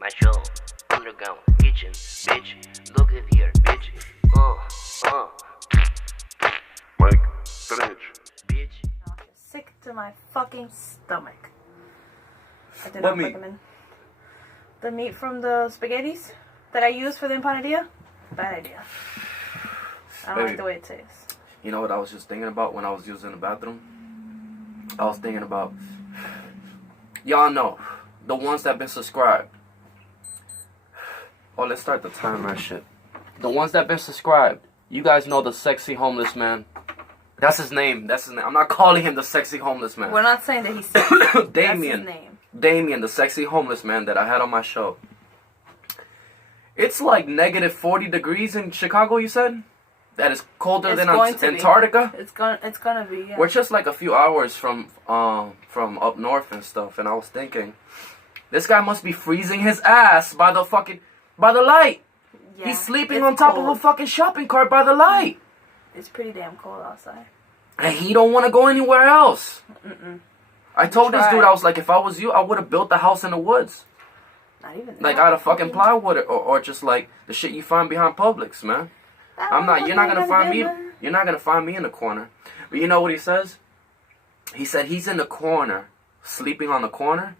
Macho, underground, kitchen, bitch. Look at here, bitch. Mike, Trenche. Bitch. Sick to my fucking stomach. I did What not meat? recommend. The meat from the spaghettis that I use for the empanadilla. Bad idea. I don't Baby. like the way it tastes. You know what I was just thinking about when I was using the bathroom? I was thinking about, y'all know, the ones that been subscribed. Oh, let's start the timer and shit. The ones that been subscribed. You guys know the sexy homeless man. That's his name. That's his name. I'm not calling him the sexy homeless man. We're not saying that he's sick. Damien. That's his name. Damien, the sexy homeless man that I had on my show. It's like negative 40 degrees in Chicago, you said? That is colder than Antarctica? It's gonna be, yeah. We're just like a few hours from up north and stuff, and I was thinking, this guy must be freezing his ass by the light. Yeah, He's sleeping it's on top cold. of a fucking shopping cart by the light. It's pretty damn cold outside. And he don't want to go anywhere else. Mm-mm. I told this Try. dude, I was like, if I was you, I would have built the house in the woods. Not even Like that. out of fucking plywood or just like the shit you find behind Publix, man. You're not gonna find me. You're not gonna find me in the corner. But you know what he says? He said he's in the corner, sleeping on the corner,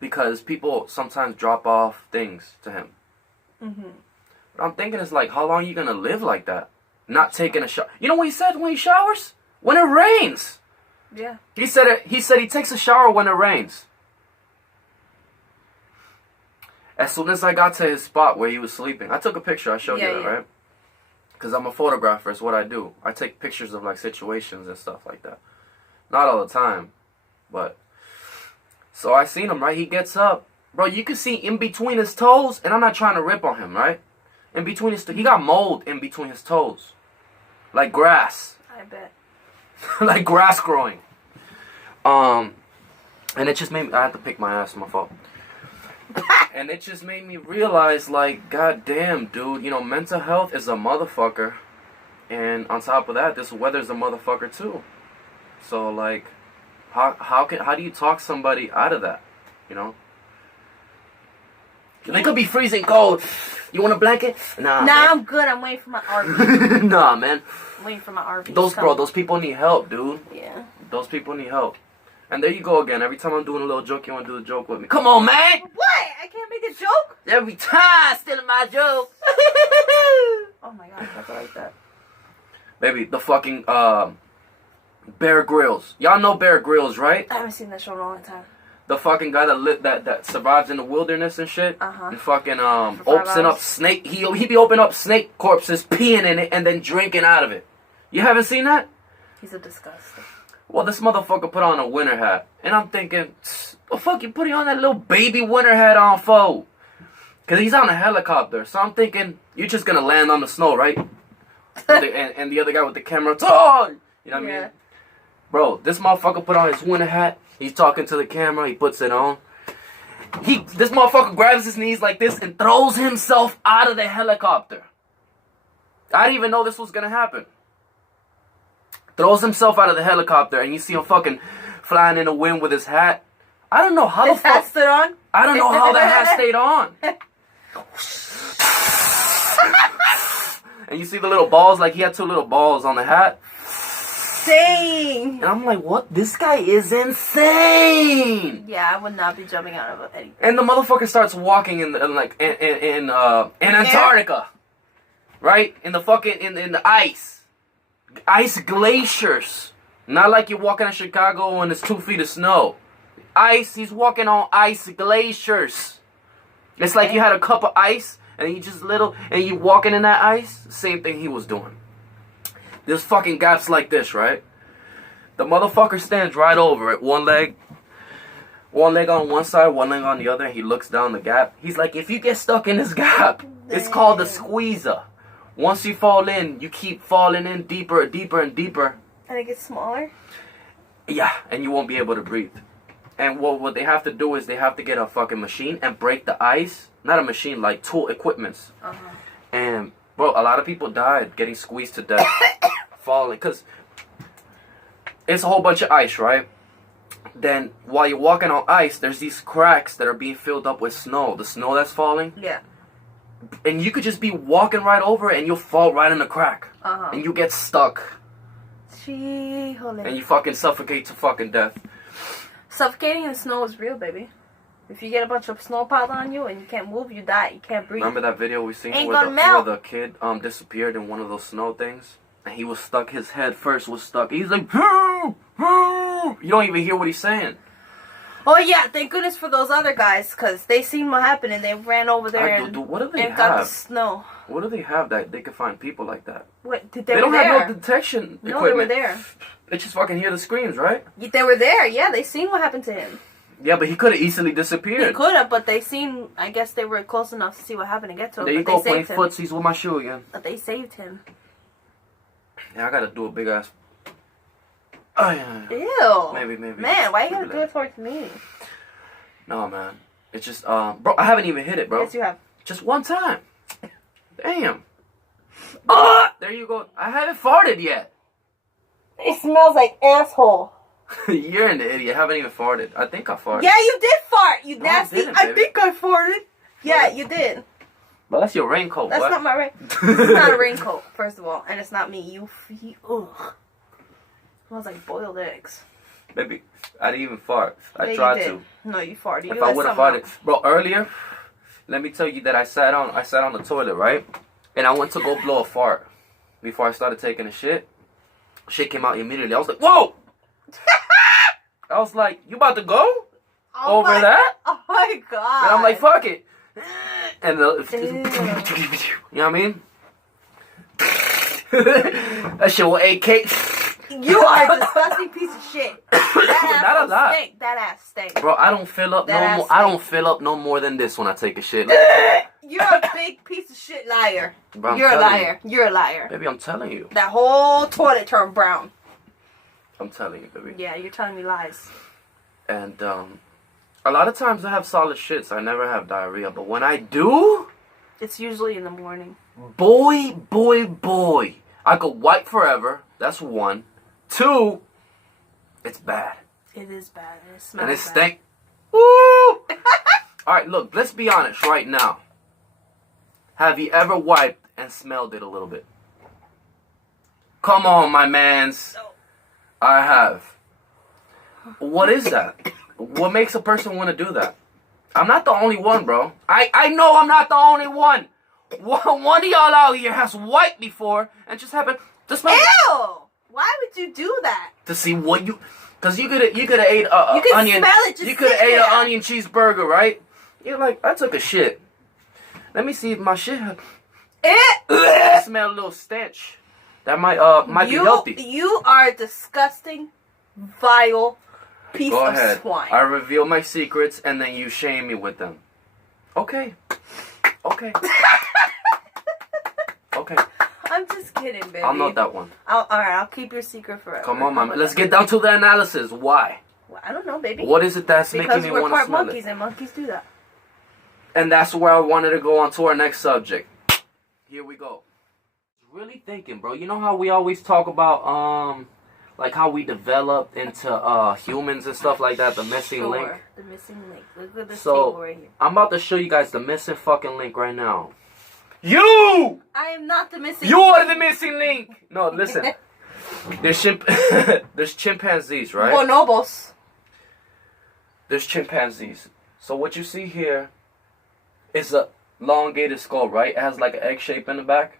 because people sometimes drop off things to him. Mm-hmm. But I'm thinking it's like, how long are you gonna live like that? Not taking a shower. You know what he said when he showers? When it rains. Yeah. He said he takes a shower when it rains. As soon as I got to his spot where he was sleeping, I took a picture. I showed you that, right? Because I'm a photographer, is what I do. I take pictures of like situations and stuff like that. Not all the time, but... So I seen him, right? He gets up. Bro, you can see in between his toes, and I'm not trying to rip on him, right? In between his toes. He got mold in between his toes. Like grass. I bet. Like grass growing. And it just made me... I had to pick my ass, my fault. And it just made me realize, like, goddamn, dude, you know, mental health is a motherfucker. And on top of that, this weather's a motherfucker too. So, like, how do you talk somebody out of that? You know? They could be freezing cold. You want a blanket? Nah, man. I'm good. I'm waiting for my RV. Nah, man. I'm waiting for my RV. Those people need help, dude. Yeah. Those people need help. And there you go again. Every time I'm doing a little joke, you want to do a joke with me. Come on, man! What? I can't make a joke? Every time, stealing my joke. Oh my gosh, that's like that. Baby, the fucking Bear Grylls. Y'all know Bear Grylls, right? I haven't seen that show in a long time. The fucking guy that survives in the wilderness and shit. Uh-huh. And fucking For 5 opening up hours. snake. He be opening up snake corpses, peeing in it, and then drinking out of it. You haven't seen that? He's a disgusting. Well, this motherfucker put on a winter hat. And I'm thinking, the fuck you putting on that little baby winter hat on for? Because he's on a helicopter. So I'm thinking, you're just going to land on the snow, right? and the other guy with the camera, oh! You know what I mean? Bro, this motherfucker put on his winter hat. He's talking to the camera. He puts it on. This motherfucker grabs his knees like this and throws himself out of the helicopter. I didn't even know this was going to happen. Throws himself out of the helicopter, and you see him fucking flying in the wind with his hat. I don't know how His hat stood on? I don't know how that hat stayed on. And you see the little balls, like he had 2 little balls on the hat. Dang! And I'm like, what? This guy is insane. Yeah, I would not be jumping out of anything. And the motherfucker starts walking in Antarctica, right? In the fucking in the ice glaciers. Not like you're walking in Chicago and it's 2 feet of snow. Ice. He's walking on ice glaciers. It's like you had a cup of ice and you walking in that ice. Same thing he was doing. This fucking gap's like this, right? The motherfucker stands right over it. One leg on one side, one leg on the other. And he looks down the gap. He's like, if you get stuck in this gap, it's called a squeezer. Once you fall in, you keep falling in deeper, deeper, and deeper. And it gets smaller? Yeah, and you won't be able to breathe. And what they have to do is they have to get a fucking machine and break the ice. Not a machine, like tool equipments. Uh-huh. And, bro, a lot of people died getting squeezed to death. Falling. Because it's a whole bunch of ice, right? then while you're walking on ice, there's these cracks that are being filled up with snow. The snow that's falling. Yeah. And you could just be walking right over it and you'll fall right in the crack. And you get stuck. And you fucking suffocate to fucking death. Suffocating in snow is real, baby. If you get a bunch of snow piled on you and you can't move, you die. You can't breathe. Remember that video we seen Ain't where gonna melt. the kid disappeared in one of those snow things? And he was stuck, his head first was stuck. He's like, "Hoo! Hoo!" You don't even hear what he's saying. Oh yeah, thank goodness for those other guys, because they seen what happened and they ran over there and what do they have? got the snow. What do they have that they can find people like that? What? They don't were there. have no detection equipment. No, they were there. They just fucking hear the screams, right? They were there, yeah, they seen what happened to him. Yeah, but he could have easily disappeared. He could have, but they seen, I guess they were close enough to see what happened and get to him. There you go, playing footsies with my shoe again. But they saved him. Yeah, I gotta do a big ass. Oh, yeah. Ew. Maybe. Man, why you gotta do it towards me? No, man. It's just, bro, I haven't even hit it, bro. Yes, you have. Just one time. Damn. There you go. I haven't farted yet. It smells like asshole. You're an idiot. I haven't even farted. I think I farted. Yeah, you did fart, you nasty. I think I farted. Yeah, you did. But that's your raincoat, That's what? not my raincoat. It's not a raincoat, first of all. And it's not me. Ugh. Smells like boiled eggs. Baby, I didn't even fart. I Yeah, tried you did. to. No, you farted. If I would have farted. Bro, earlier, let me tell you that I sat on the toilet, right? And I went to go blow a fart before I started taking a shit. Shit came out immediately. I was like, whoa! I was like, you about to go? Over that? Oh my god. And I'm like, fuck it. And you know what I mean? That shit will AK. You are a disgusting piece of shit. That Not a ass lot. stink. That ass stink. Bro, I don't fill up That no more. ass I don't fill up no more than this when I take a shit. You're a big piece of shit liar. Bro, You're a liar. You're a liar. Baby, I'm telling you. That whole toilet turned brown. I'm telling you, baby. Yeah, you're telling me lies. And a lot of times I have solid shits. I never have diarrhea, but when I do, It's usually in the morning. boy, I could wipe forever. That's one. Two, it's bad. It is bad. It smells And it bad. stink. Woo! Alright, look, let's be honest right now. Have you ever wiped and smelled it a little bit? Come on, my mans. No. I have. What is that? What makes a person want to do that? I'm not the only one, bro. I know I'm not the only one. One of y'all out here has wiped before and just happened to smell. Ew! Why would you do that? To see what you, because you could have ate a You can onion. smell it. Just You could have sit ate an there. onion cheeseburger, right? You're like, I took a shit. Let me see if my shit smell a little stench. That might be healthy. You are a disgusting, vile piece Go of ahead. swine. I reveal my secrets and then you shame me with them. Okay. Okay. Okay. I'm just kidding, baby. I'll note that one. Alright, I'll keep your secret forever. Come on, man. Let's get down to the analysis. Why? Well, I don't know, baby. What is it that's because making me we're want to part smell monkeys, it? and monkeys do that. And that's where I wanted to go on to our next subject. Here we go. Really thinking, bro. You know how we always talk about like how we developed into humans and stuff like that, the missing link. The missing link. Look at this So table right here. I'm about to show you guys the missing fucking link right now. You! I am not the missing You are the missing link! No, listen. There's chimpanzees, right? Bonobos. There's chimpanzees. So what you see here is a elongated skull, right? It has like an egg shape in the back.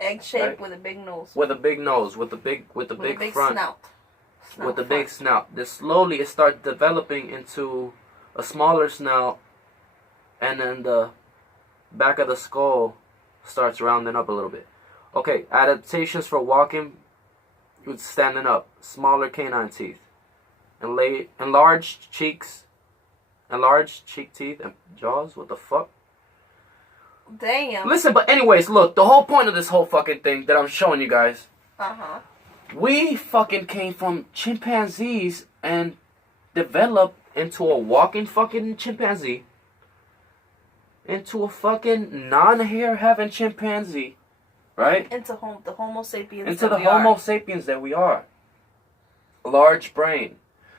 Egg shaped Right. with a big nose. With a big nose, with a big With a big front. snout. With the big snout. Then slowly it starts developing into a smaller snout, and then the back of the skull starts rounding up a little bit. Okay, adaptations for walking, with standing up, smaller canine teeth, enlarged cheeks, enlarged cheek teeth and jaws. What the fuck? Damn. Listen, but anyways, look, the whole point of this whole fucking thing that I'm showing you guys, Uh-huh. we fucking came from chimpanzees and developed into a walking fucking chimpanzee, into a fucking non-hair having chimpanzee, right? Into the Homo sapiens. Into that the we Homo are. sapiens that we are. Large brain.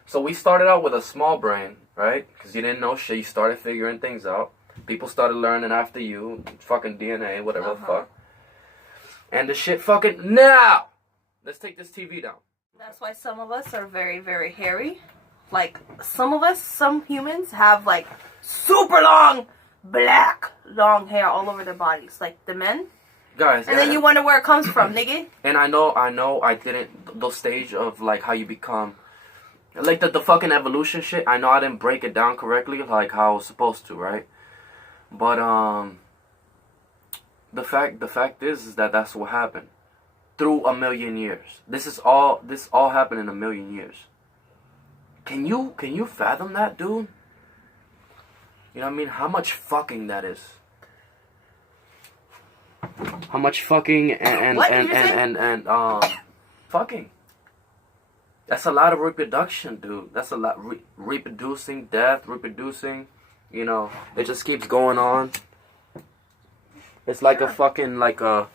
So we started out with a small brain, right? Because you didn't know shit. You started figuring things out. People started learning after you. Fucking DNA, whatever the fuck. And the shit fucking... Now! Let's take this TV down. That's why some of us are very, very hairy. Like, some humans have, like, super long, black, long hair all over their bodies. Like, the men. Guys. And then you wonder where it comes from, nigga. And I know, I didn't... The stage of, like, how you become... Like, the fucking evolution shit, I know I didn't break it down correctly, like, how I was supposed to, right? But, the fact is that that's what happened. Through a million years. This all happened in a million years. Can you fathom that, dude? You know what I mean? How much fucking that is? How much fucking and fucking. That's a lot of reproduction, dude. That's a lot. Reproducing, death, reproducing. You know, it just keeps going on. It's like a fucking, like it's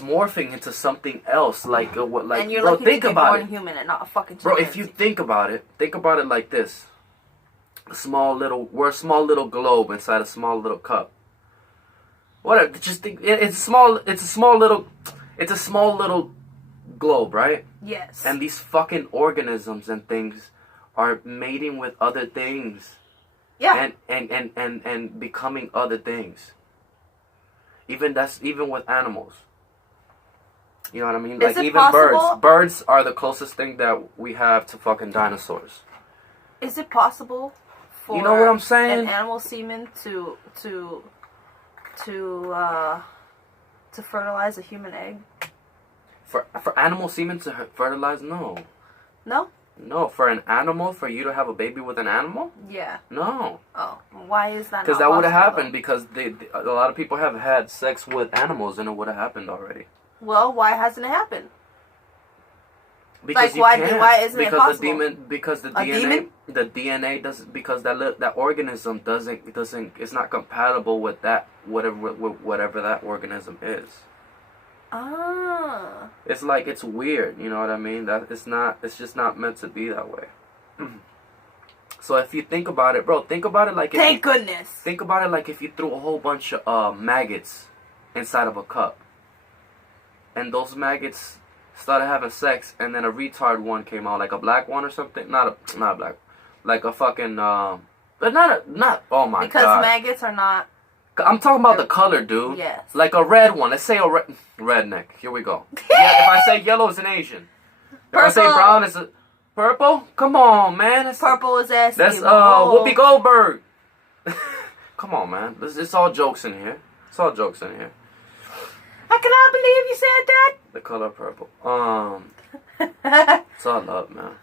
morphing into something else. Like, what, like, and you're bro, lucky think to be about born it. human and not a fucking Bro, chimpanzee. if you think about it like this. We're a small little globe inside a small little cup. Whatever, just think, it's a small little globe, right? Yes. And these fucking organisms and things are mating with other things. Yeah. And becoming other things. Even with animals. You know what I mean? Is like, it even possible? Birds are the closest thing that we have to fucking dinosaurs. Is it possible for you know what I'm saying? an animal semen to fertilize a human egg? For animal semen to fertilize? No. No? No, for an animal, for you to have a baby with an animal? Yeah. No. Oh, why is that? Because that would have happened because a lot of people have had sex with animals and it would have happened already. Well, why hasn't it happened? Because like, why isn't it possible? Because the DNA doesn't, because that organism doesn't, it's not compatible with that, whatever that organism is. Ah. It's like, it's weird, you know what I mean? That it's just not meant to be that way. So if you think about it, bro, think about it like... Thank goodness. Think about it like if you threw a whole bunch of maggots inside of a cup. And those maggots started having sex, and then a retard one came out, like a black one or something. Not a black, like a fucking, but not, oh my god. Because maggots are not... I'm talking about the color, dude. Yes. Like a red one. Let's say a redneck. Here we go. Yeah, if I say yellow, it's an Asian. If I say brown, it's a... Purple? Come on, man. Purple is Eskimo. That's, Whoopi Goldberg. Come on, man. It's all jokes in here. It's all jokes in here. I cannot believe you said that. The color purple. It's all love, man.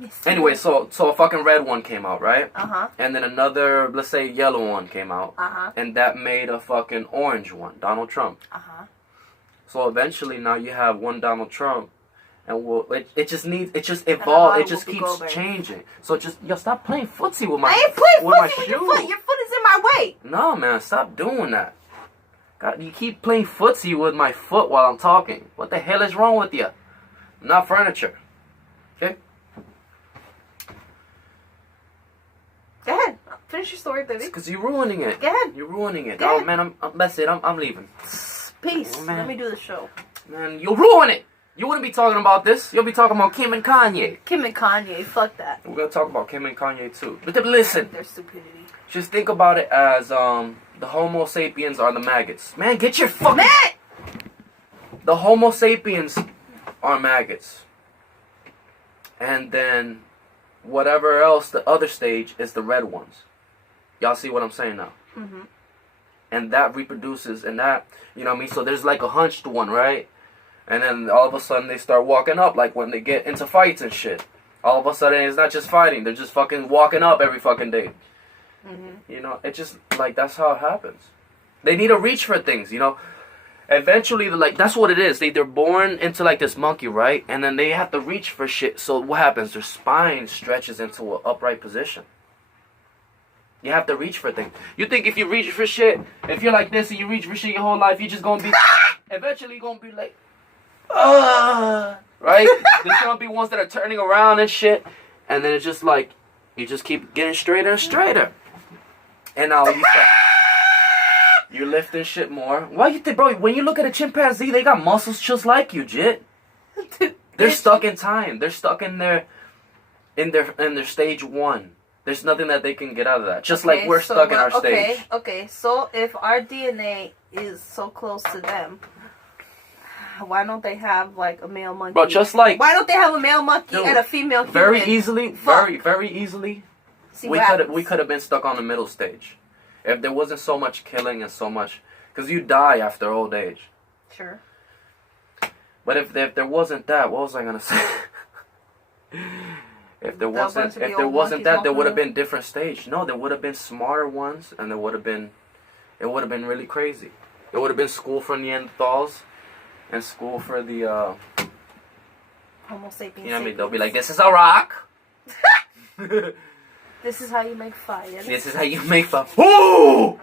Yes, anyway, so a fucking red one came out, right? Uh-huh. And then another, let's say, yellow one came out. Uh-huh. And that made a fucking orange one, Donald Trump. Uh-huh. So eventually now you have one Donald Trump, and it just evolves. It just keeps changing. So stop playing footsie with my. I ain't playing with footsie with your foot. Your foot is in my way. No, man, stop doing that. God, you keep playing footsie with my foot while I'm talking. What the hell is wrong with you? I'm not furniture. Okay. Go ahead. Finish your story, baby. Because you're ruining it. Go ahead. You're ruining it. Go Oh, ahead. man, that's it. I'm leaving. Peace. Oh, man. Let me do the show. Man, you'll ruin it. You wouldn't be talking about this. You'll be talking about Kim and Kanye. Kim and Kanye. Fuck that. We're going to talk about Kim and Kanye, too. But listen. Their stupidity. Just think about it as, the Homo sapiens are the maggots. Man, get your fucking... Man! The Homo sapiens are maggots. And then whatever else, the other stage is the red ones. Y'all see what I'm saying now? Mm-hmm. And that reproduces, and that, you know what I mean? So there's like a hunched one, right? And then all of a sudden they start walking up, like when they get into fights and shit. All of a sudden it's not just fighting, they're just fucking walking up every fucking day. Mm-hmm. You know, it just, like, that's how it happens. They need to reach for things, you know? Eventually, like, that's what it is. They're born into, like, this monkey, right? And then they have to reach for shit. So what happens? Their spine stretches into an upright position. You have to reach for things. You think if you reach for shit, if you're like this and you reach for shit your whole life, you're just gonna be... eventually you're gonna be like... right? There's gonna be ones that are turning around and shit, and then it's just like you just keep getting straighter and straighter. And now you're lifting shit more. Why you think, bro? When you look at a chimpanzee, they got muscles just like you, Jit. They're stuck in time. They're stuck in their stage one. There's nothing that they can get out of that. Just like we're stuck in our stage. Okay. So if our DNA is so close to them, why don't they have like a male monkey? Bro, just like why don't they have a male monkey and a female human? Very easily, very easily. See we could have been stuck on the middle stage, if there wasn't so much killing and so much, because you die after old age. Sure. But if there wasn't that, what was I gonna say? If there wasn't that, there would have been different stage. No, there would have been smarter ones, and it would have been really crazy. It would have been school for Neanderthals, and school for the Homo sapiens. You know what I mean? They'll be like, "This is a rock." This is how you make fire. This is how you make fire. Ooh!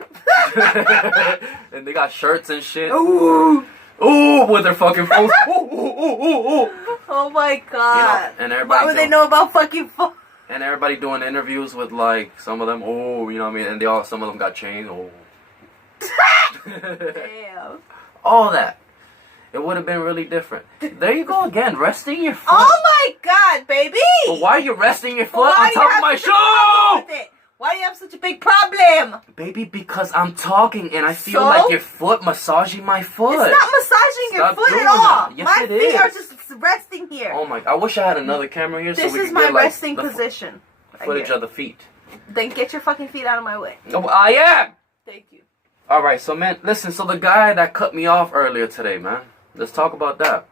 And they got shirts and shit. Ooh! Ooh! With their fucking phones. Ooh! Ooh! Ooh! Ooh! Ooh! Oh my god! And everybody. Why would they know about fucking phone? And everybody doing interviews with like some of them. Oh, you know what I mean? And some of them got chains. Oh. Damn. All that. It would have been really different. There you go again, resting your foot. Oh my god, baby! But why are you resting your foot on top of my shoe? Why do you have such a big problem? Baby, because I'm talking and I feel like your foot massaging my foot. It's not massaging your foot at all. Yes, my it feet is. are just resting here. Oh my, I wish I had another camera here so this we is could my get like resting position. Footage of the feet. Then get your fucking feet out of my way. Oh, I am! Thank you. Alright, so man, listen, so the guy that cut me off earlier today, man. Let's talk about that.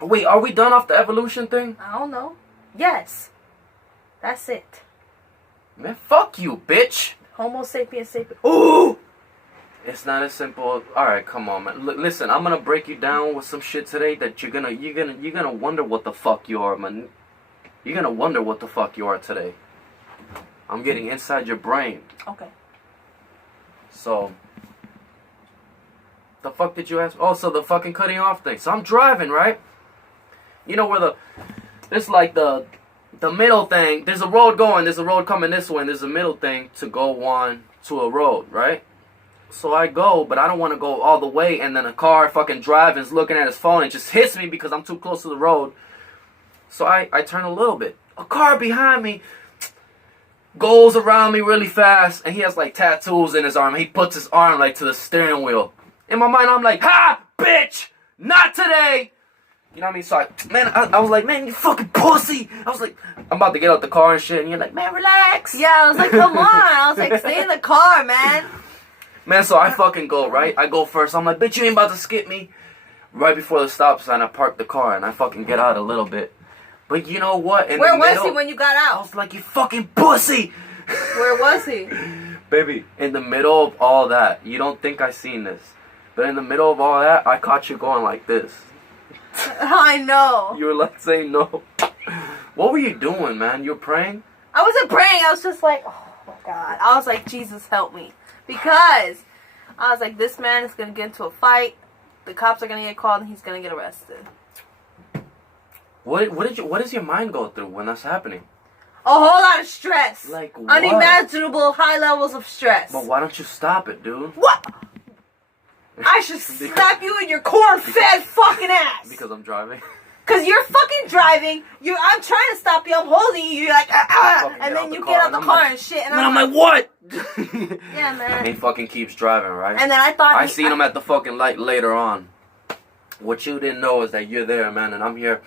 Wait, are we done off the evolution thing? I don't know. Yes. That's it. Man, fuck you, bitch. Homo sapiens sapiens. Ooh! It's not as simple. Alright, come on, man. Listen, I'm gonna break you down with some shit today that you're gonna wonder what the fuck you are, man. You're gonna wonder what the fuck you are today. I'm getting inside your brain. Okay. So, the fuck did you ask? Oh, so the fucking cutting off thing. So I'm driving, right? You know where there's like the middle thing. There's a road going, there's a road coming this way, and there's a middle thing to go on to a road, right? So I go, but I don't want to go all the way, and then a car fucking driving's looking at his phone and just hits me because I'm too close to the road. So I turn a little bit. A car behind me goes around me really fast, and he has like tattoos in his arm. He puts his arm like to the steering wheel. In my mind, I'm like, ha, bitch, not today. You know what I mean? So I was like, man, you fucking pussy. I was like, I'm about to get out the car and shit, and you're like, man, relax. Yeah, I was like, come on. I was like, stay in the car, man. Man, so I fucking go, right? I go first. I'm like, bitch, you ain't about to skip me. Right before the stop sign, I park the car, and I fucking get out a little bit. But you know what? Where was he when you got out? I was like, you fucking pussy. Where was he? Baby, in the middle of all that, you don't think I seen this, but in the middle of all that, I caught you going like this. I know. You were like saying no. What were you doing, man? You were praying? I wasn't praying. I was just like, oh my god. I was like, Jesus, help me. Because I was like, this man is going to get into a fight. The cops are going to get called and he's going to get arrested. What does your mind go through when that's happening? A whole lot of stress. Like what? Unimaginable high levels of stress. But why don't you stop it, dude? What? I should slap you in your corn-fed fucking ass. Because I'm driving. Because you're fucking driving. I'm trying to stop you. I'm holding you. You're like, and then you get out the car and shit. And I'm like, what? Yeah, man. And he fucking keeps driving, right? And then I thought I seen him at the fucking light later on. What you didn't know is that you're there, man, and I'm here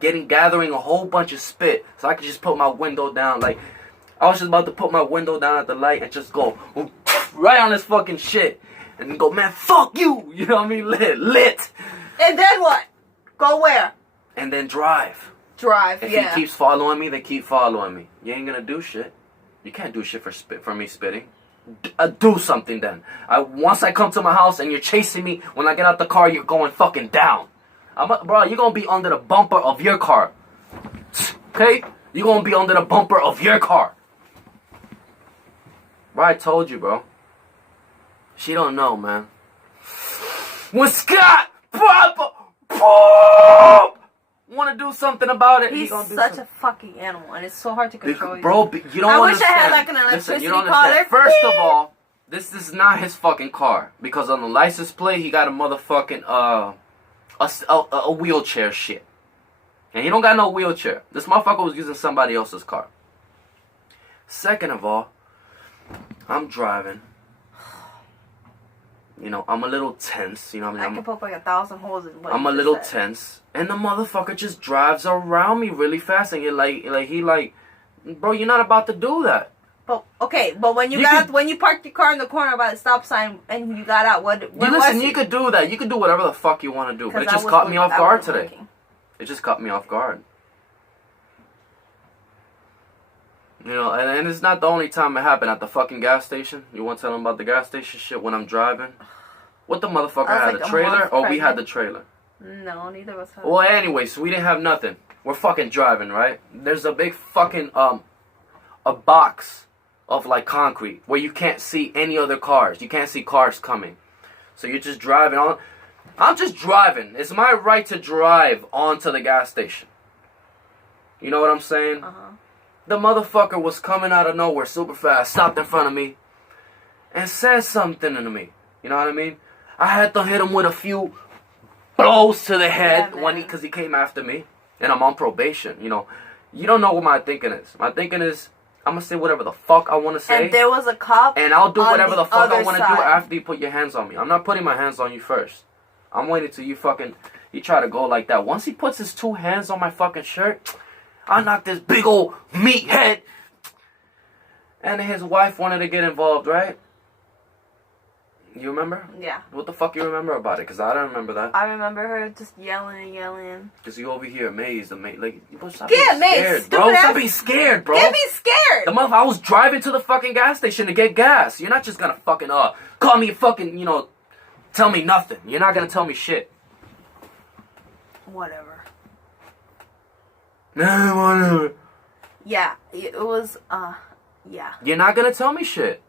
gathering a whole bunch of spit so I could just put my window down. Like, I was just about to put my window down at the light and just go right on this fucking shit. And then go, man, fuck you! You know what I mean? Lit. And then what? Go where? And then drive. Drive, if yeah. he keeps following me, then keep following me. You ain't gonna do shit. You can't do shit for me spitting. Do something then. Once I come to my house and you're chasing me, when I get out the car, you're going fucking down. Bro, you're gonna be under the bumper of your car. Okay? You're gonna be under the bumper of your car. Bro, I told you, bro. She don't know, man. When Scott Papa want to do something about it. He's gonna do such something. a fucking animal, and it's so hard to control. Bro, you don't I understand. wish I had like an Listen, electricity you don't collar. understand. First of all, this is not his fucking car because on the license plate he got a motherfucking a wheelchair shit, and he don't got no wheelchair. This motherfucker was using somebody else's car. Second of all, I'm driving. You know, I'm a little tense. You know what I mean? I can poke like 1,000 holes in what I'm you a just little said. tense, and the motherfucker just drives around me really fast, and you're like, bro, you're not about to do that. But okay, but when when you parked your car in the corner by the stop sign and you got out, You could do that. You could do whatever the fuck you want to do, but it just caught me off guard today. It just caught me off guard. You know, and it's not the only time it happened at the fucking gas station. You want to tell them about the gas station shit when I'm driving? What the motherfucker had like a a trailer? month Oh, we had pregnant. the trailer. No, neither of us had. Well, anyway, so we didn't have nothing. We're fucking driving, right? There's a big fucking a box of like concrete where you can't see any other cars. You can't see cars coming. So you're just driving on. I'm just driving. It's my right to drive onto the gas station. You know what I'm saying? The motherfucker was coming out of nowhere super fast, stopped in front of me, and said something to me. You know what I mean? I had to hit him with a few blows to the head because he came after me, and I'm on probation. You know, you don't know what my thinking is. My thinking is I'm gonna say whatever the fuck I want to say, And there was a cop, and I'll do whatever the fuck I want to do side. after you put your hands on me. I'm not putting my hands on you first. I'm waiting till you try to go like that. Once he puts his two hands on my fucking shirt, I knock this big old meathead. And his wife wanted to get involved, right? You remember? Yeah. What the fuck you remember about it? Because I don't remember that. I remember her just yelling and yelling. Because you over here amazed. Like, you stop Get being amazed, scared, stupid bro. ass. Stop being scared, bro. Get me scared! The motherfucker, I was driving to the fucking gas station to get gas. You're not just gonna fucking, call me fucking, tell me nothing. You're not gonna tell me shit. Whatever. Nah, whatever. Yeah, it was, yeah. You're not gonna tell me shit.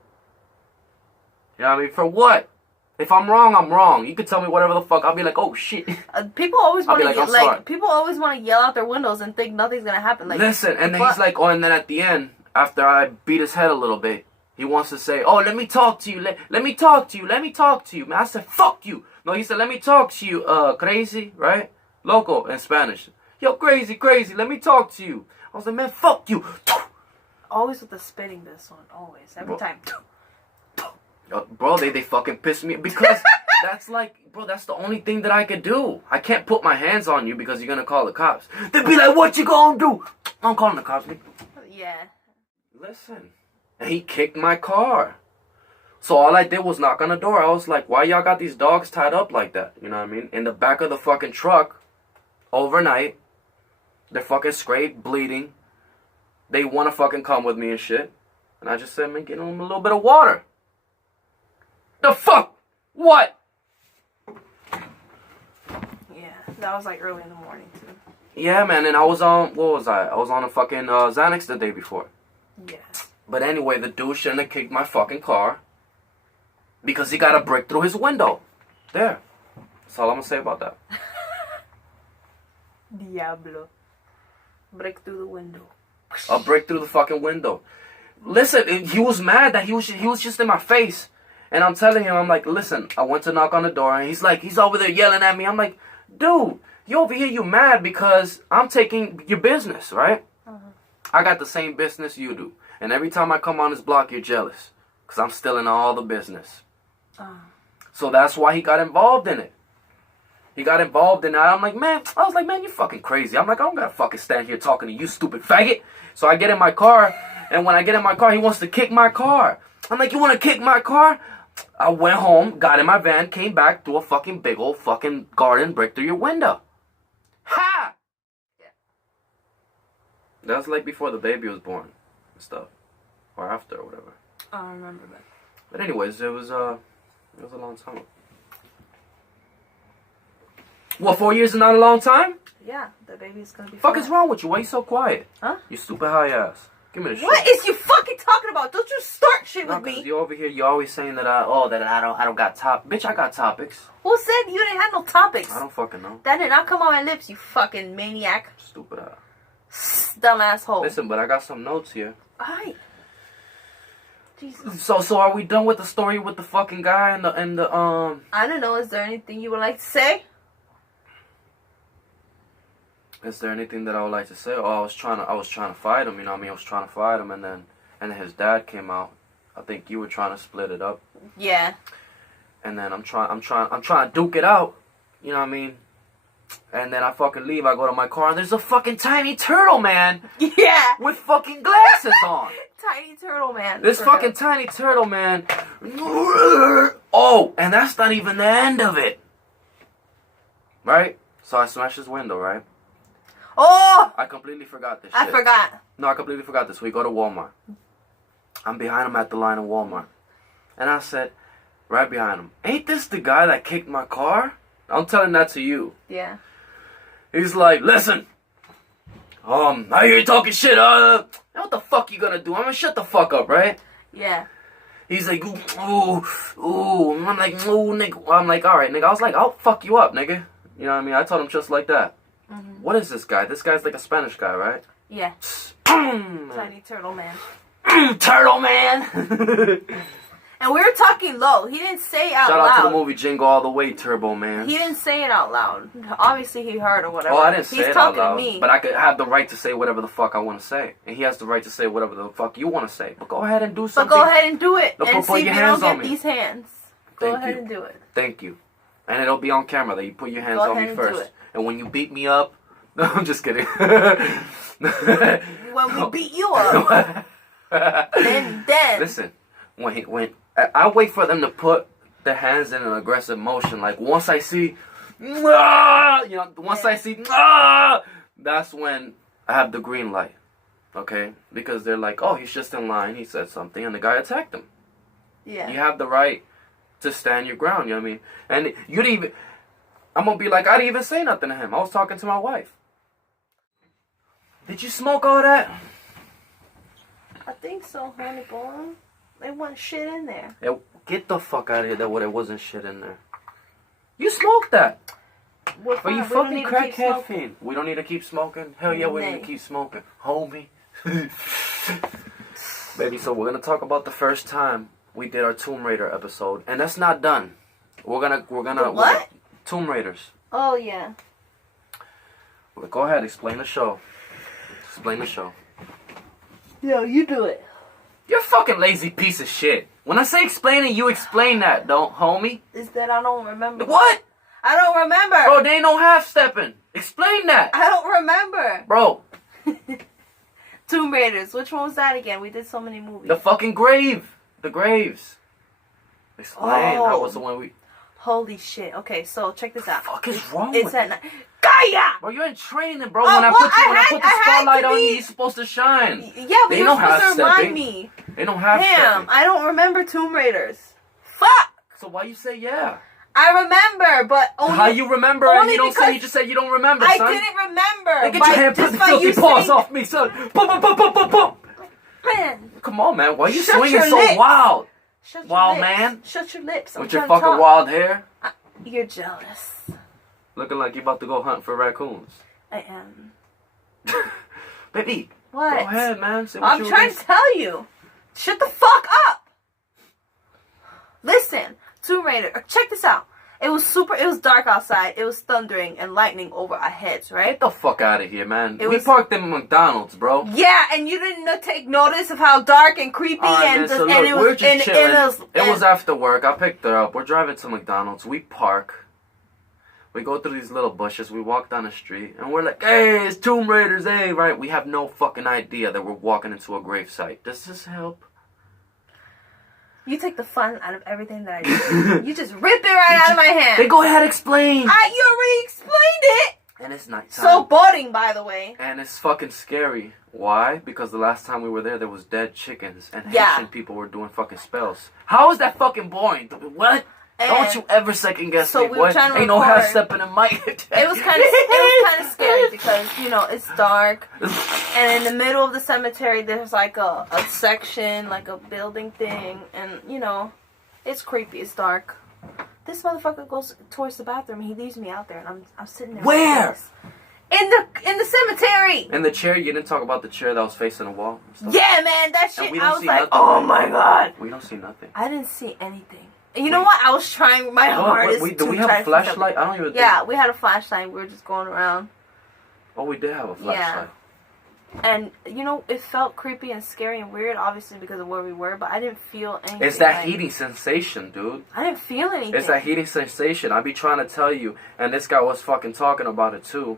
You know what I mean? For what? If I'm wrong, I'm wrong. You can tell me whatever the fuck. I'll be like, oh shit. People always I'll want be to like, I'm sorry. people always want to yell out their windows and think nothing's gonna happen. Like, Listen, and then he's like, and then at the end, after I beat his head a little bit, he wants to say, oh, let me talk to you. Let me talk to you. Let me talk to you. Man, I said, fuck you. No, he said, let me talk to you, crazy, right? Loco in Spanish. Yo, crazy, let me talk to you. I was like, man, fuck you. always with the spitting this one, always, every time. Bro, they fucking piss me because that's like, bro, that's the only thing that I could do. I can't put my hands on you because you're gonna call the cops. They'd be like, what you gonna do? I'm calling the cops. Yeah. Listen, and he kicked my car. So all I did was knock on the door. I was like, why y'all got these dogs tied up like that? You know what I mean? In the back of the fucking truck, overnight. They're fucking scraped, bleeding. They want to fucking come with me and shit. And I just said, man, get them a little bit of water. The fuck? What? Yeah, that was like early in the morning too. Yeah, man, and I was on, what was I? I was on a fucking Xanax the day before. Yeah. But anyway, the dude shouldn't have kicked my fucking car because he got a brick through his window. There. That's all I'm going to say about that. Diablo. Break through the window. A brick through the fucking window. Listen, he was mad that he was just in my face. And I'm telling him, I'm like, listen, I went to knock on the door, and he's over there yelling at me. I'm like, dude, you over here, you mad because I'm taking your business, right? I got the same business you do. And every time I come on this block, you're jealous. Because I'm stealing all the business. So that's why he got involved in it. He got involved in that. I was like, man, you fucking crazy. I'm like, I don't gotta fucking stand here talking to you, stupid faggot. So I get in my car, and when I get in my car, he wants to kick my car. I'm like, you wanna kick my car? I went home, got in my van, came back, threw a fucking big old fucking garden brick through your window. Ha! Yeah. That was like before the baby was born and stuff. Or after, or whatever. I don't remember that. But anyways, it was a long time ago. What, 4 years is not a long time? Yeah, the baby's gonna be Fuck fine. is wrong with you? Why you so quiet? Huh? You stupid high ass. Give me the shit. What is you fucking talking about? Don't you start shit No, with me. you over here, you always saying that I don't got bitch, I got topics. Who said you didn't have no topics? I don't fucking know. That did not come on my lips, you fucking maniac. Stupid ass. Dumb asshole. Listen, but I got some notes here. Alright. Jesus. So are we done with the story with the fucking guy and the I don't know, is there anything you would like to say? Is there anything that I would like to say? Oh, I was trying to fight him, you know what I mean? I was trying to fight him, and then his dad came out. I think you were trying to split it up. Yeah. And then I'm trying to duke it out. You know what I mean? And then I fucking leave. I go to my car, and there's a fucking tiny turtle man. Yeah. With fucking glasses on. Tiny turtle man. This fucking tiny turtle man. Oh, and that's not even the end of it. Right? So I smash his window, right? Oh! I completely forgot this shit. I forgot. No, I completely forgot this. We go to Walmart. I'm behind him at the line of Walmart. And I said, right behind him, ain't this the guy that kicked my car? I'm telling that to you. Yeah. He's like, listen. I hear you talking shit. What the fuck you gonna do? I'm gonna shut the fuck up, right? Yeah. He's like, ooh. And I'm like, ooh, nigga. I'm like, alright, nigga. I was like, I'll fuck you up, nigga. You know what I mean? I told him just like that. Mm-hmm. What is this guy? This guy's like a Spanish guy, right? Yeah. Tiny turtle man. Turtle man! And we were talking low. He didn't say it out loud. Shout out to the movie Jingle All the Way, Turbo Man. He didn't say it out loud. Obviously, he heard or whatever. Oh, I didn't say He's it talking out loud. to me. But I could have the right to say whatever the fuck I want to say. And he has the right to say whatever the fuck you want to say. But go ahead and do something. But go ahead and do it. Don't and put see your if you hands don't on get me. these hands. Go Thank ahead you. and do it. Thank you. And it'll be on camera that you put your hands Go on ahead me and do first. it. And when you beat me up... No, I'm just kidding. When we beat you up. then. Listen. When I wait for them to put their hands in an aggressive motion. Like, once I see... I see... that's when I have the green light. Okay? Because they're like, oh, he's just in line. He said something. And the guy attacked him. Yeah. You have the right to stand your ground. You know what I mean? And you didn't even... I'm going to be like, I didn't even say nothing to him. I was talking to my wife. Did you smoke all that? I think so, honey boy. They want shit in there. Hey, get the fuck out of here. There wasn't shit in there. You smoked that. We're But fine. you We don't fucking need to keep crackhead smoking. fiend. We don't need to keep smoking. Hell yeah, we need to keep smoking, homie. Baby, so we're gonna talk about the first time we did our Tomb Raider episode, and that's not done. We're gonna what? Tomb Raiders. Oh yeah. Well, go ahead, explain the show. Explain the show. Yo, you do it. You're a fucking lazy piece of shit. When I say explain it, you explain that, don't, homie. Is that I don't remember. What? I don't remember. Bro, they ain't no half-stepping. Explain that. I don't remember. Bro. Tomb Raiders. Which one was that again? We did so many movies. The fucking grave. The graves. Explain. Oh. That was the one we... Holy shit. Okay, so check this out. What the fuck is wrong It's with at you? night. Gaia! Bro, you're in training, bro. Oh, when I well, put the I had spotlight to on you, be- you're supposed to shine. Yeah, but They you're don't supposed to remind half-stepping. me. They don't have Damn, stepping. I don't remember Tomb Raiders. Fuck! So why you say yeah? I remember, but only... How you remember and only you don't say because you just said you don't remember, I son? didn't remember. Hey, get your hand, put the filthy paws off me, son. Boom, boom, boom, boom, boom, boom. Man, Come on, man. Why you Shut swinging your so lips. wild? shut your Wild lips. man. Shut your lips. I'm With your trying to fucking talk. wild hair? You're jealous. Looking like you about to go hunt for raccoons. I am. Baby, What? go ahead, man. Say what I'm you trying was- to tell you. Shut the fuck up. Listen, Tomb Raider. Check this out. It was dark outside. It was thundering and lightning over our heads, right? Get the fuck out of here, man. It We was- parked in McDonald's, bro. Yeah, and you didn't take notice of how dark and creepy Alright, and man, so and look, it we're was just and chilling. It was and- after work. I picked her up. We're driving to McDonald's. We park. We go through these little bushes. We walk down the street. And we're like, hey, it's Tomb Raiders, hey, right? We have no fucking idea that we're walking into a gravesite. Does this help? You take the fun out of everything that I do. You just rip it right out of my hand. Then go ahead, explain. You already explained it. And it's nighttime. So boring, by the way. And it's fucking scary. Why? Because the last time we were there was dead chickens. And Yeah. Haitian people were doing fucking spells. How is that fucking boring? What? And don't you ever second guess so me, we were boy. trying to Ain't no record. half stepping in mic. It was kind of scary because, you know, it's dark. And in the middle of the cemetery, there's like a section, like a building thing. And, you know, it's creepy. It's dark. This motherfucker goes towards the bathroom. He leaves me out there. And I'm sitting there. Where? Like in the cemetery. In the chair, you didn't talk about the chair that was facing the wall and stuff? Yeah, man. That And shit. we don't I was see like, nothing. oh my God. We don't see nothing. I didn't see anything. And you know what? I was trying my hardest to do we have try a to flashlight? I don't even think. Yeah, we had a flashlight. We were just going around. Oh, we did have a flashlight. And, you know, it felt creepy and scary and weird, obviously, because of where we were, but I didn't feel anything. It's that heating sensation, dude. I didn't feel anything. It's that heating sensation. I be trying to tell you, and this guy was fucking talking about it too.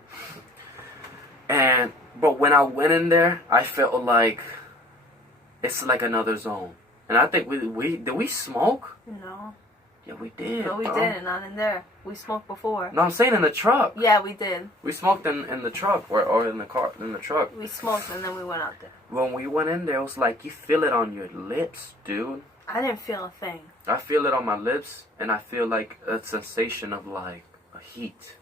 But when I went in there, I felt like it's like another zone. And I think did we smoke? No. Yeah, we did. No, we didn't. Not in there. We smoked before. No, I'm saying in the truck. Yeah, we did. We smoked in the truck or in the car, in the truck. We smoked and then we went out there. When we went in there, it was like you feel it on your lips, dude. I didn't feel a thing. I feel it on my lips, and I feel like a sensation of like a heat.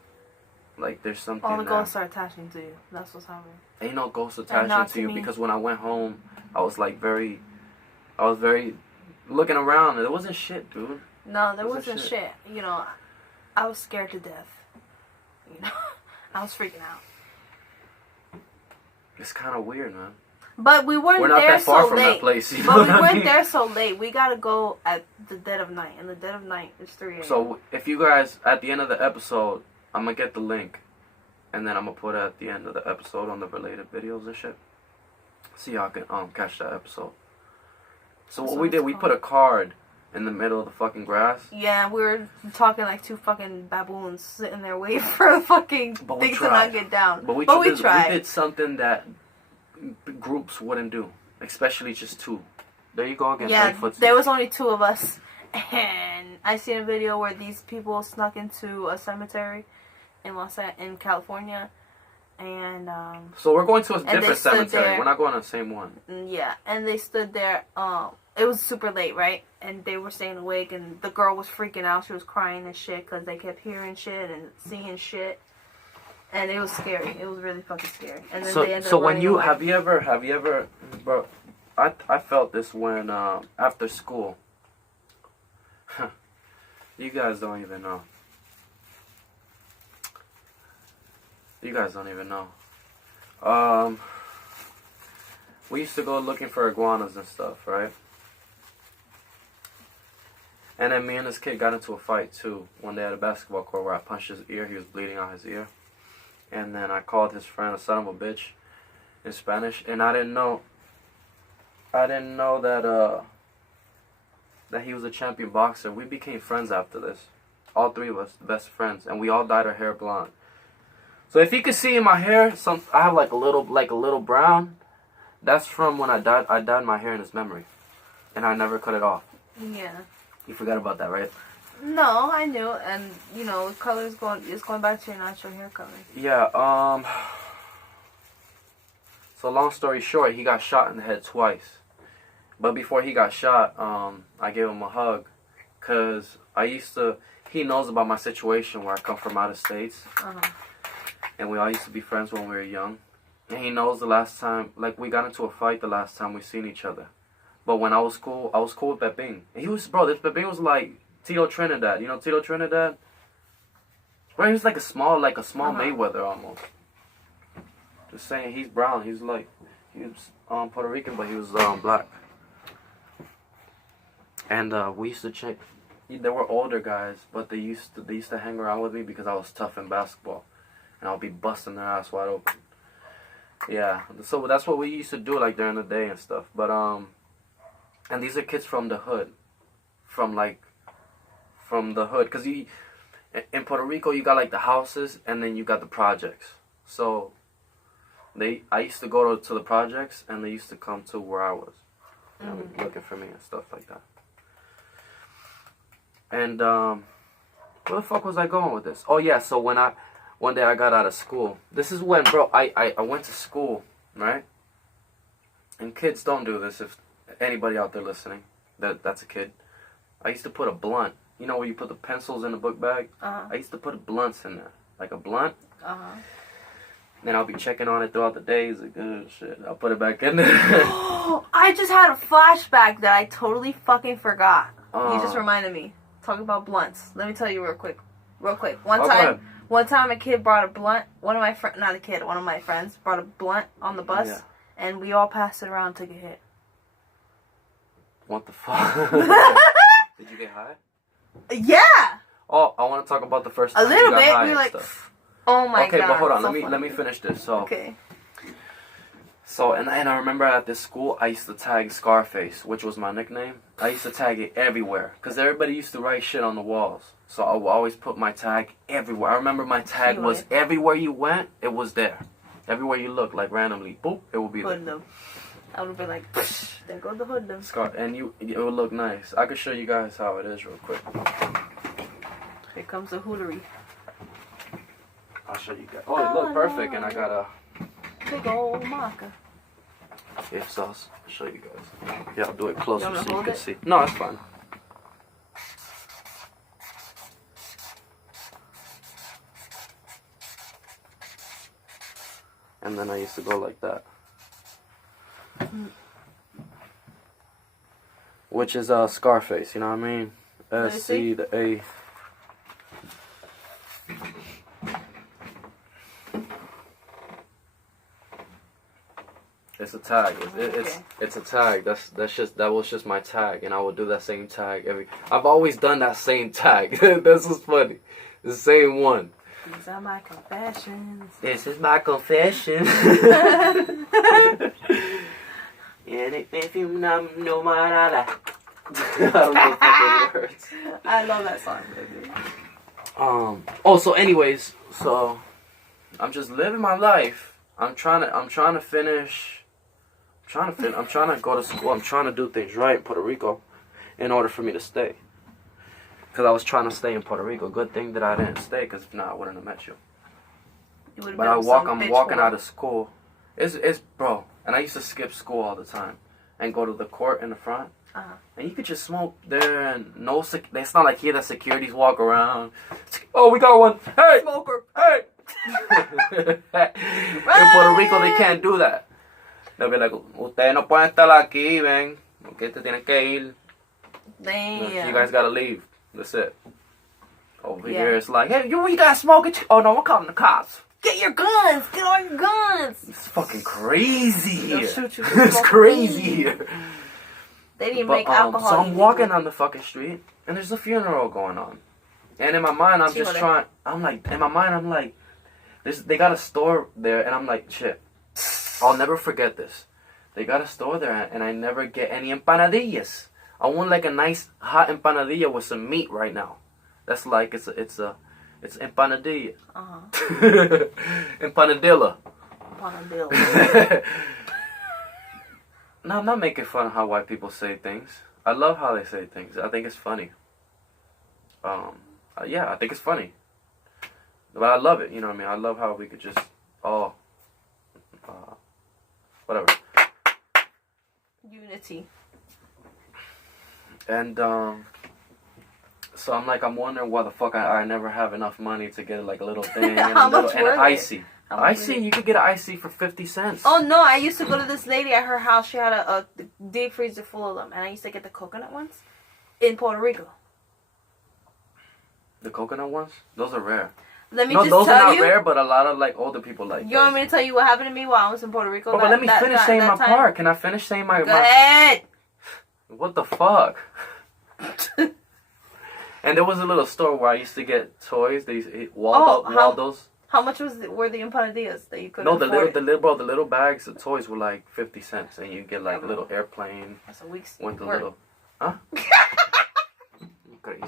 Like there's something. All the ghosts are attaching to you. That's what's happening. Ain't no ghost not attaching to to you me. because when I went home, I was very looking around, and there wasn't shit, dude. No, there wasn't shit. You know, I was scared to death. You know, I was freaking out. It's kind of weird, man. But we weren't We're not there that far so from late. that place. You know But we what I weren't mean? there so late. We gotta go at the dead of night, and the dead of night is 3 a.m. So if you guys at the end of the episode, I'm gonna get the link, and then I'm gonna put it at the end of the episode on the related videos and shit. So y'all can catch that episode. So what we did, we put a card in the middle of the fucking grass. Yeah, we were talking like two fucking baboons sitting there waiting for the fucking But we things to tried. not get down. But we tried. We did something that groups wouldn't do, especially just two. There you go again. Yeah, Footsie. there was only two of us, and I seen a video where these people snuck into a cemetery in California, and So we're going to a they different stood cemetery. there. We're not going to the same one. yeah, and they stood there. It was super late, right? And they were staying awake, and the girl was freaking out. She was crying and shit because they kept hearing shit and seeing shit. And it was scary. It was really fucking scary. And then they ended So up when running you away. have you ever, bro? I felt this when after school. You guys don't even know. You guys don't even know. We used to go looking for iguanas and stuff, right? And then me and this kid got into a fight too one day at a basketball court where I punched his ear. He was bleeding out his ear. And then I called his friend a son of a bitch in Spanish, and I didn't know that he was a champion boxer. We became friends after this. All three of us, the best friends, and we all dyed our hair blonde. So if you can see in my hair, I have like a little brown. That's from when I dyed my hair in his memory, and I never cut it off. Yeah. You forgot about that, right? No, I knew, and you know, color is going back to your natural hair color. Yeah. So long story short, he got shot in the head twice. But before he got shot, I gave him a hug, cause he knows about my situation where I come from out of states, and we all used to be friends when we were young. And he knows the last time, like we got into a fight the last time we seen each other. But when I was cool with Pepin. And this Pepin was like Tito Trinidad. You know Tito Trinidad? Right, he was like a small Mayweather almost. Just saying, he's brown. He was Puerto Rican, but he was black. And we used to check. There were older guys, but they used to hang around with me because I was tough in basketball, and I'll be busting their ass wide open. Yeah, so that's what we used to do like during the day and stuff. But and these are kids from the hood, from the hood, cause in Puerto Rico you got like the houses and then you got the projects. So I used to go to the projects and they used to come to where I was, looking for me and stuff like that. And where the fuck was I going with this? Oh yeah, so one day I got out of school. This is when, bro, I went to school, right? And kids don't do this. If anybody out there listening that's a kid, I used to put a blunt you know where you put the pencils in the book bag? I used to put blunts in there. Like a blunt. Then I'll be checking on it throughout the days. Like, good shit. I'll put it back in there. I just had a flashback that I totally fucking forgot. You just reminded me. Talk about blunts. Let me tell you real quick. One time a kid brought a blunt. One of my friends brought a blunt on the bus, and we all passed it around and took a hit. What the fuck? Did you get high? Yeah. Oh, I want to talk about the first time a little you got bit. high We're and like, stuff. oh my god. Okay, but hold on. So Let me finish this. So okay. So and I remember at this school I used to tag Scarface, which was my nickname. I used to tag it everywhere because everybody used to write shit on the walls. So I would always put my tag everywhere. I remember my tag was everywhere you went, it was there. Everywhere you looked, like randomly, boop, it would be there. Hoodlum. I would be like, there goes the hoodlum. And it would look nice. I could show you guys how it is real quick. Here comes the hootery. I'll show you guys. Oh, it looked perfect, and I got a big old marker. gift sauce. I'll show you guys. Yeah, I'll do it closer so you can it? see. No, it's fine. And then I used to go like that. Which is Scarface, you know what I mean? S-C, the A. It's a tag. It's a tag. That was just my tag, and I would do that same tag I've always done that same tag. This is funny. The same one. These are my confessions. This is my confession. If you know what I like. I don't know fucking words. I love that song, baby. Oh, so anyways, so I'm just living my life. I'm trying to go to school. I'm trying to do things right in Puerto Rico in order for me to stay. Because I was trying to stay in Puerto Rico. Good thing that I didn't stay, because if not, I wouldn't have met you. But I'm walking out of school. It's bro. And I used to skip school all the time and go to the court in the front. And you could just smoke there, and it's not like here that securities walk around. Oh, we got one. Hey, smoker. Hey. In Puerto Rico, they can't do that. They'll be like, ustedes no pueden estar aquí, ven. Porque te tienen que ir. Damn. You guys gotta leave. That's it. Over here, it's like, hey, you got smoking? Oh no, we're calling the cops. Get your guns. Get all your guns. It's fucking crazy here. You It's crazy here. They didn't make alcohol. So I'm walking on the fucking street, and there's a funeral going on. And in my mind, I'm like, they got a store there, and I'm like, shit. I'll never forget this. They got a store there, and I never get any empanadillas. I want like a nice hot empanadilla with some meat right now. That's like it's empanadilla. Empanadilla. Empanadilla. No, I'm not making fun of how white people say things. I love how they say things. I think it's funny. Yeah, I think it's funny. But I love it, you know what I mean? I love how we could just whatever. Unity. And so I'm wondering why the fuck I never have enough money to get like a little thing and an icy. Icy, you could get an icy for 50 cents. Oh no, I used to go to this lady at her house. She had a deep freezer full of them, and I used to get the coconut ones in Puerto Rico. The coconut ones? Those are rare. Let me just tell you. Those are not rare, but a lot of like older people like. You want me to tell you what happened to me while I was in Puerto Rico? But let me finish saying my part. Can I finish saying my? Go ahead. What the fuck? And there was a little store where I used to get toys. These Waldos. How much were the empanadillas that you could? No, the little bags of toys were like 50 cents, and you get like a little airplane. That's a week's with the little, huh? Crazy.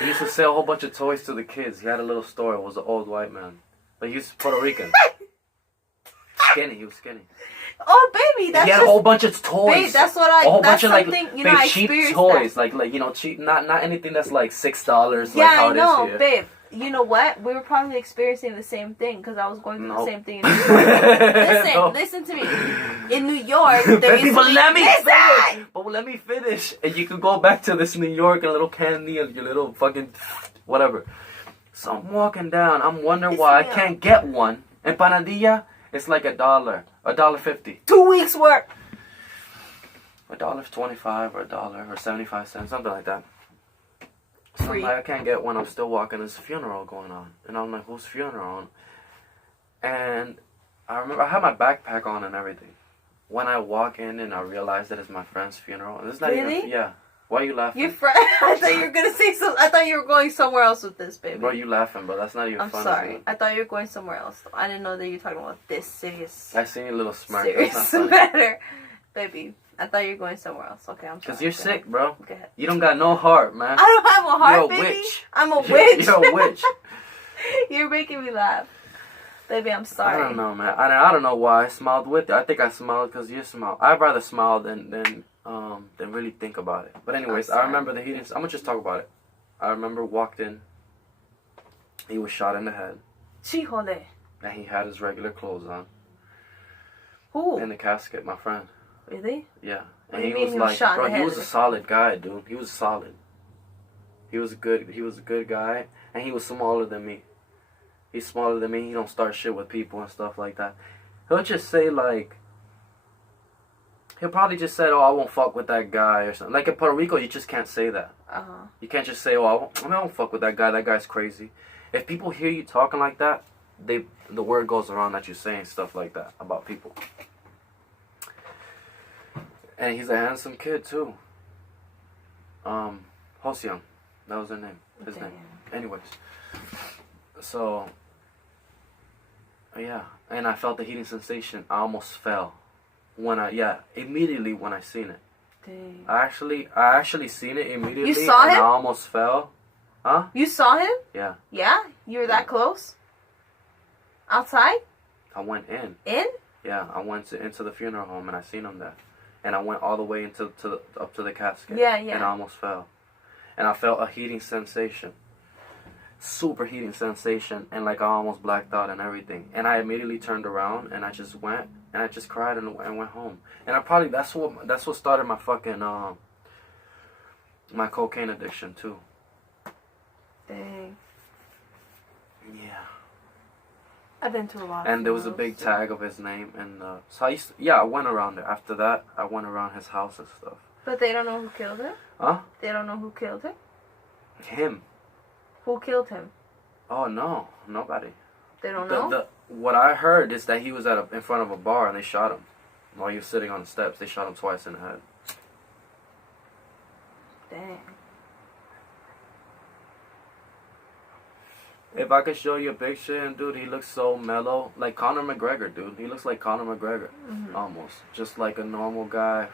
He used to sell a whole bunch of toys to the kids. He had a little store. It was an old white man, but he was Puerto Rican. Skinny. He was skinny. Oh baby, he had a whole bunch of toys. Babe, that's what I. A whole that's bunch of something, like I cheap experienced toys, that. like cheap, not anything that's like $6. Yeah, like how I know, it is here. babe. You know what? We were probably experiencing the same thing because I was going through the Nope. same thing in New York. Listen to me. In New York, there used to be... Listen! But let me finish. And you can go back to this New York and little candy and your little fucking whatever. So I'm walking down. I'm wondering why I can't get one. Empanadilla, it's like $1.50. 2 weeks worth. $1.25 or $1 or 75 cents, something like that. So Free. I'm like, I can't get one. I'm still walking. There's a funeral going on. And I'm like, whose funeral? And I remember I had my backpack on and everything. When I walk in and I realize that it's my friend's funeral. And it's not Really? even, yeah. Why are you laughing? Your friend? I thought you were going to say something. I thought you were going somewhere else with this, baby. Bro, you laughing, bro. That's not even I'm funny. sorry. Dude. I thought you were going somewhere else. I didn't know that you were talking about this serious... I seen your little smirk. serious That's not funny. matter. Baby, I thought you were going somewhere else. Okay, I'm sorry. Because you're Go sick, ahead. bro. Go ahead. You don't got no heart, man. I don't have a heart, You're a baby. witch. I'm a witch. You're a witch. You're making me laugh. Baby, I'm sorry. I don't know, man. I don't know why I smiled with you. I think I smiled because you smiled. I'd rather smile than really think about it. But anyways, I remember the heating. I'm gonna just talk about it. I remember walked in. He was shot in the head. Chihole. And he had his regular clothes on. Who? In the casket, my friend. Really? Yeah. What And do he you mean was he was like, shot in bro, the he head? was a solid guy, dude. He was solid. He was a good guy, and he was smaller than me. He's smaller than me. He don't start shit with people and stuff like that. He'll just say like, he'll probably just say, "Oh, I won't fuck with that guy" or something. Like in Puerto Rico, you just can't say that. You can't just say, "Oh, I won't fuck with that guy. That guy's crazy." If people hear you talking like that, the word goes around that you're saying stuff like that about people. And he's a handsome kid too. Hosian, that was his name. Anyways, so yeah, and I felt the heating sensation. I almost fell immediately when I seen it. Dang. I actually seen it immediately. You saw and him? I almost fell. Huh? You saw him? Yeah. Yeah? You were that close? Outside? I went in. In? Yeah, I went into the funeral home and I seen him there. And I went all the way up to the casket. Yeah. And I almost fell. And I felt a heating sensation. Super heating sensation. And like I almost blacked out and everything. And I immediately turned around and I just went and I just cried and went home. And that's what started my fucking my cocaine addiction too. Dang. Yeah. I've been to a lot. And there was a big tag of his name, and so I went around there. After that, I went around his house and stuff. But they don't know who killed him? Huh? They don't know who killed him? Him. Who killed him? Oh no, nobody. They don't know? What I heard is that he was in front of a bar and they shot him while he was sitting on the steps. They shot him twice in the head. Dang. If I could show you a picture, and dude, he looks so mellow, like Conor McGregor, dude. He looks like Conor McGregor, almost, just like a normal guy.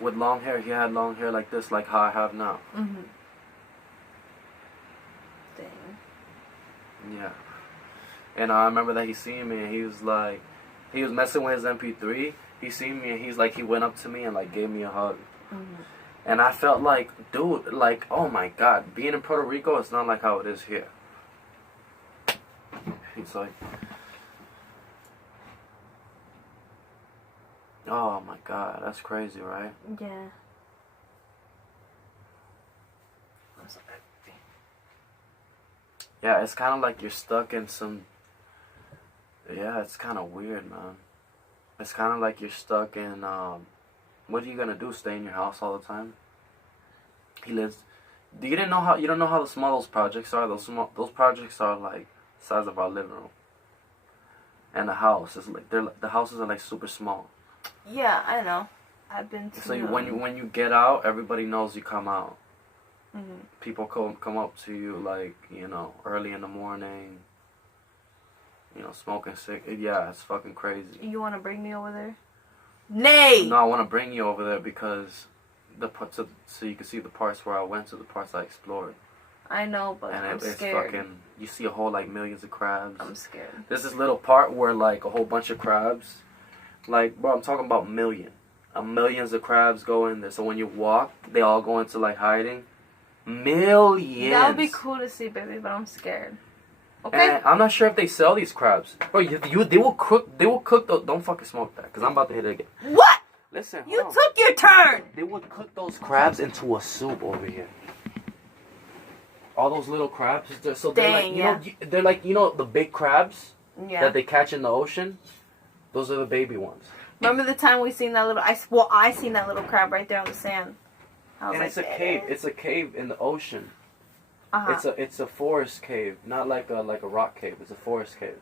With long hair, he had long hair like this, like how I have now. Dang. Yeah. And I remember that he seen me, and he was messing with his MP3. He seen me, and he went up to me and like gave me a hug. And I felt like, dude, like, oh my God, being in Puerto Rico, it's not like how it is here. He's like, oh my God, that's crazy, right? Yeah. Yeah, it's kind of like you're stuck in some, yeah, it's kind of weird, man. It's kind of like you're stuck in, what are you gonna do? Stay in your house all the time? He lives. You don't know how small those projects are. Those projects are like the size of our living room. And the house is like the houses are like super small. Yeah, I know. I've been to. So when you get out, everybody knows you come out. People come up to you like early in the morning. Smoking sick. Yeah, it's fucking crazy. You want to bring me over there? Nay! No, I want to bring you over there because so you can see the parts where I went to, the parts I explored. I know, but I'm scared. Fucking, you see a whole like millions of crabs. I'm scared. There's this little part where like a whole bunch of crabs, like bro, I'm talking about millions of crabs go in there. So when you walk, they all go into like hiding. Millions. That would be cool to see, baby, but I'm scared. Okay. And I'm not sure if they sell these crabs. Bro, they will cook. They will cook those. Don't fucking smoke that, cause I'm about to hit it again. What? Listen. You took your turn. They would cook those crabs into a soup over here. All those little crabs. So they're like, they're like, the big crabs that they catch in the ocean. Those are the baby ones. Remember the time we seen that little? I seen that little crab right there on the sand. And it's a cave. It's a cave in the ocean. It's a forest cave, not like a rock cave. It's a forest cave.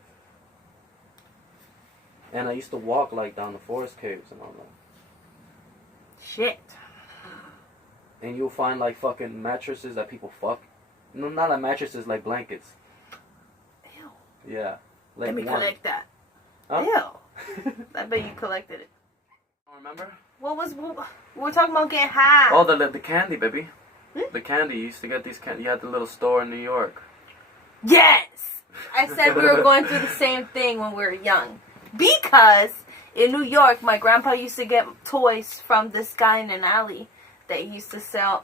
And I used to walk like down the forest caves and all that. Shit. And you'll find like fucking mattresses that people fuck. No, not like mattresses, like blankets. Ew. Yeah. Like Let me collect that. Huh? Ew. I bet you collected it. Remember? We were talking about getting high. Oh, the candy, baby. The candy. You used to get these candy. You had the little store in New York. Yes! I said we were going through the same thing when we were young. Because in New York, my grandpa used to get toys from this guy in an alley that used to sell,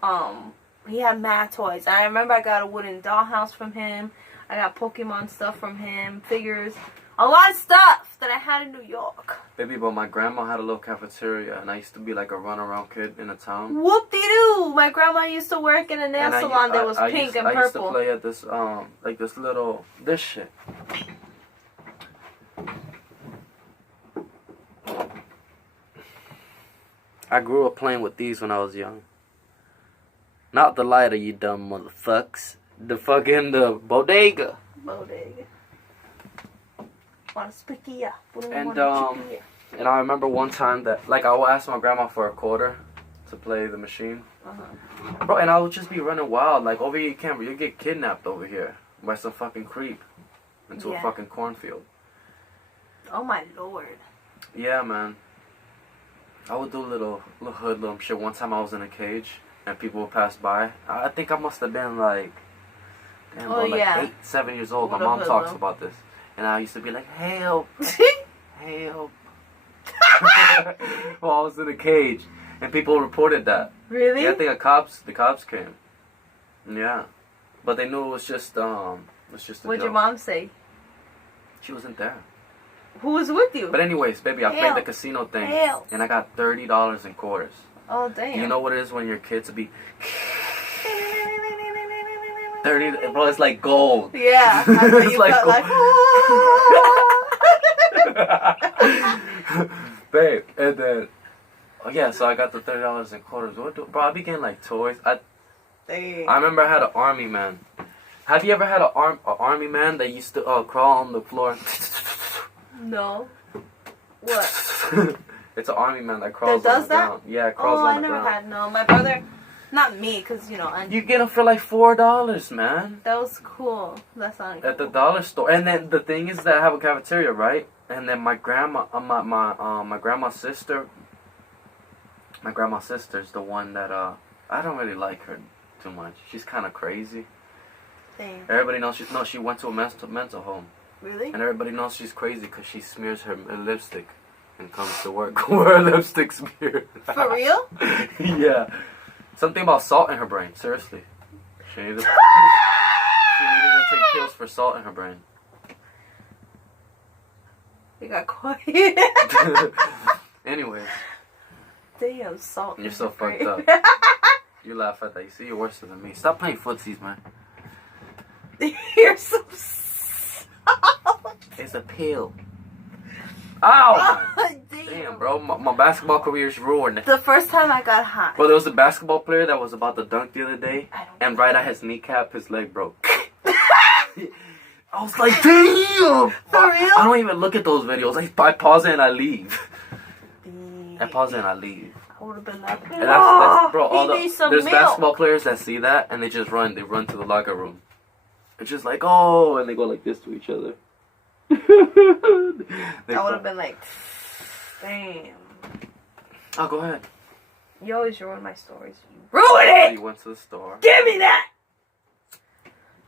he had mad toys. And I remember I got a wooden dollhouse from him. I got Pokemon stuff from him, figures. A lot of stuff that I had in New York. Baby, but my grandma had a little cafeteria, and I used to be like a runaround kid in the town. Whoop-de-doo! My grandma used to work in a nail salon that was pink and purple. I used to play at this, like this shit. I grew up playing with these when I was young. Not the lighter, you dumb motherfucks. The bodega. Bodega. And I remember one time that, like, I would ask my grandma for a quarter to play the machine. Bro, and I would just be running wild. Like, over here, you get kidnapped over here by some fucking creep into a fucking cornfield. Oh, my Lord. Yeah, man. I would do little hoodlum shit. One time I was in a cage and people would pass by. I think I must have been like, 8, 7 years old. My mom talks about this. And I used to be like, help, help. Well, I was in a cage, and people reported that. Really? Yeah, I think the cops came. Yeah, but they knew it was just a What'd joke. your mom say? She wasn't there. Who was with you? But anyways, baby, I played the casino thing, and I got $30 in quarters. Oh, damn. You know what it is when your kids be 30, bro, it's like gold. Yeah. It's like gold. Babe, and then, so I got the $30 in quarters. Bro, I be getting like toys. I remember I had an army man. Have you ever had an army man that used to crawl on the floor? No. What? It's an army man that crawls that on does the that? ground. Yeah, it crawls on the ground. I never had, no. My brother, not me, because, You get them for like $4, man. That was cool. That's not cool. At the dollar store. And then the thing is that I have a cafeteria, right? And then my grandma, my grandma's sister's the one that, I don't really like her too much. She's kind of crazy. Same. Everybody knows she went to a mental home. Really? And everybody knows she's crazy because she smears her lipstick and comes to work with her lipstick smeared. For real? Yeah. Something about salt in her brain. Seriously. She needed to take pills for salt in her brain. You got quiet. Anyways. Damn, salt. You're so fucked up. You laugh at that. You see, you're worse than me. Stop playing footsies, man. You're so soft. It's a pill. Ow! Damn. Damn, bro. My basketball career is ruined. The first time I got high. Bro, there was a basketball player that was about to dunk the other day. And right at his kneecap, his leg broke. I was like, damn! For real? I don't even look at those videos. I pause it and I leave. I pause it and I leave. I would have been like, And that's bro, there's milk. basketball players that see that and they just run. They run to the locker room. It's just like, oh, and they go like this to each other. I would have been like, damn. Oh, go ahead. You always ruin my stories. You ruin it! You went to the store. Give me that!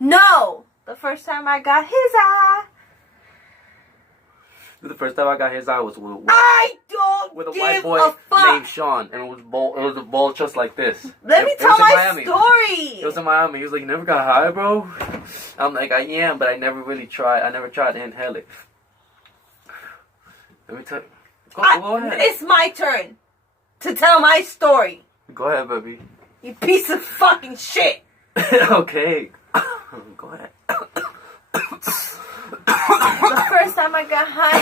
No! The first time I got his eye. The first time I got his eye was with I don't a give white boy a fuck. named Sean, and it was a bowl just like this. Let me It tell was in my Miami. story. It was in Miami. He was like, "You never got high, bro?" I'm like, "I am, but I never really tried. I never tried to inhale it." Let me tell you. Go ahead. It's my turn to tell my story. Go ahead, baby. You piece of fucking shit. Okay. Go ahead. The first time I got high,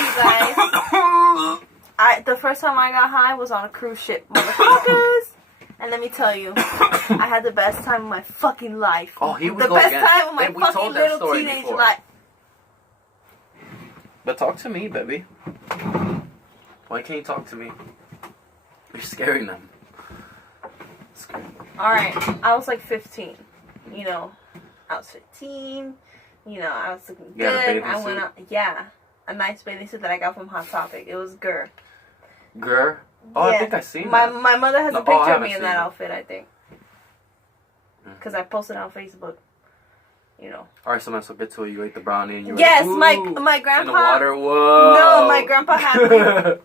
you guys. The first time I got high was on a cruise ship, motherfuckers. And let me tell you, I had the best time of my fucking life. Oh, here we the go best again. time of my Babe, we fucking told that little story teenage before. life. But talk to me, baby. Why can't you talk to me? You're scaring them. Alright, I was like 15. You know, I was 15. You know, I was looking You had a good. bathing I went suit? out. Yeah. A nice bathing suit that I got from Hot Topic. It was Gur. Girl? Oh, Yeah. I think I seen my that. My mother has No, a picture I of haven't me in seen that it. outfit, I think. Because I posted it on Facebook. You know. Alright, so let's get to it. You ate the brownie and you were Yes, like, my "Ooh," grandpa. in the water. Whoa. No, my grandpa had weed.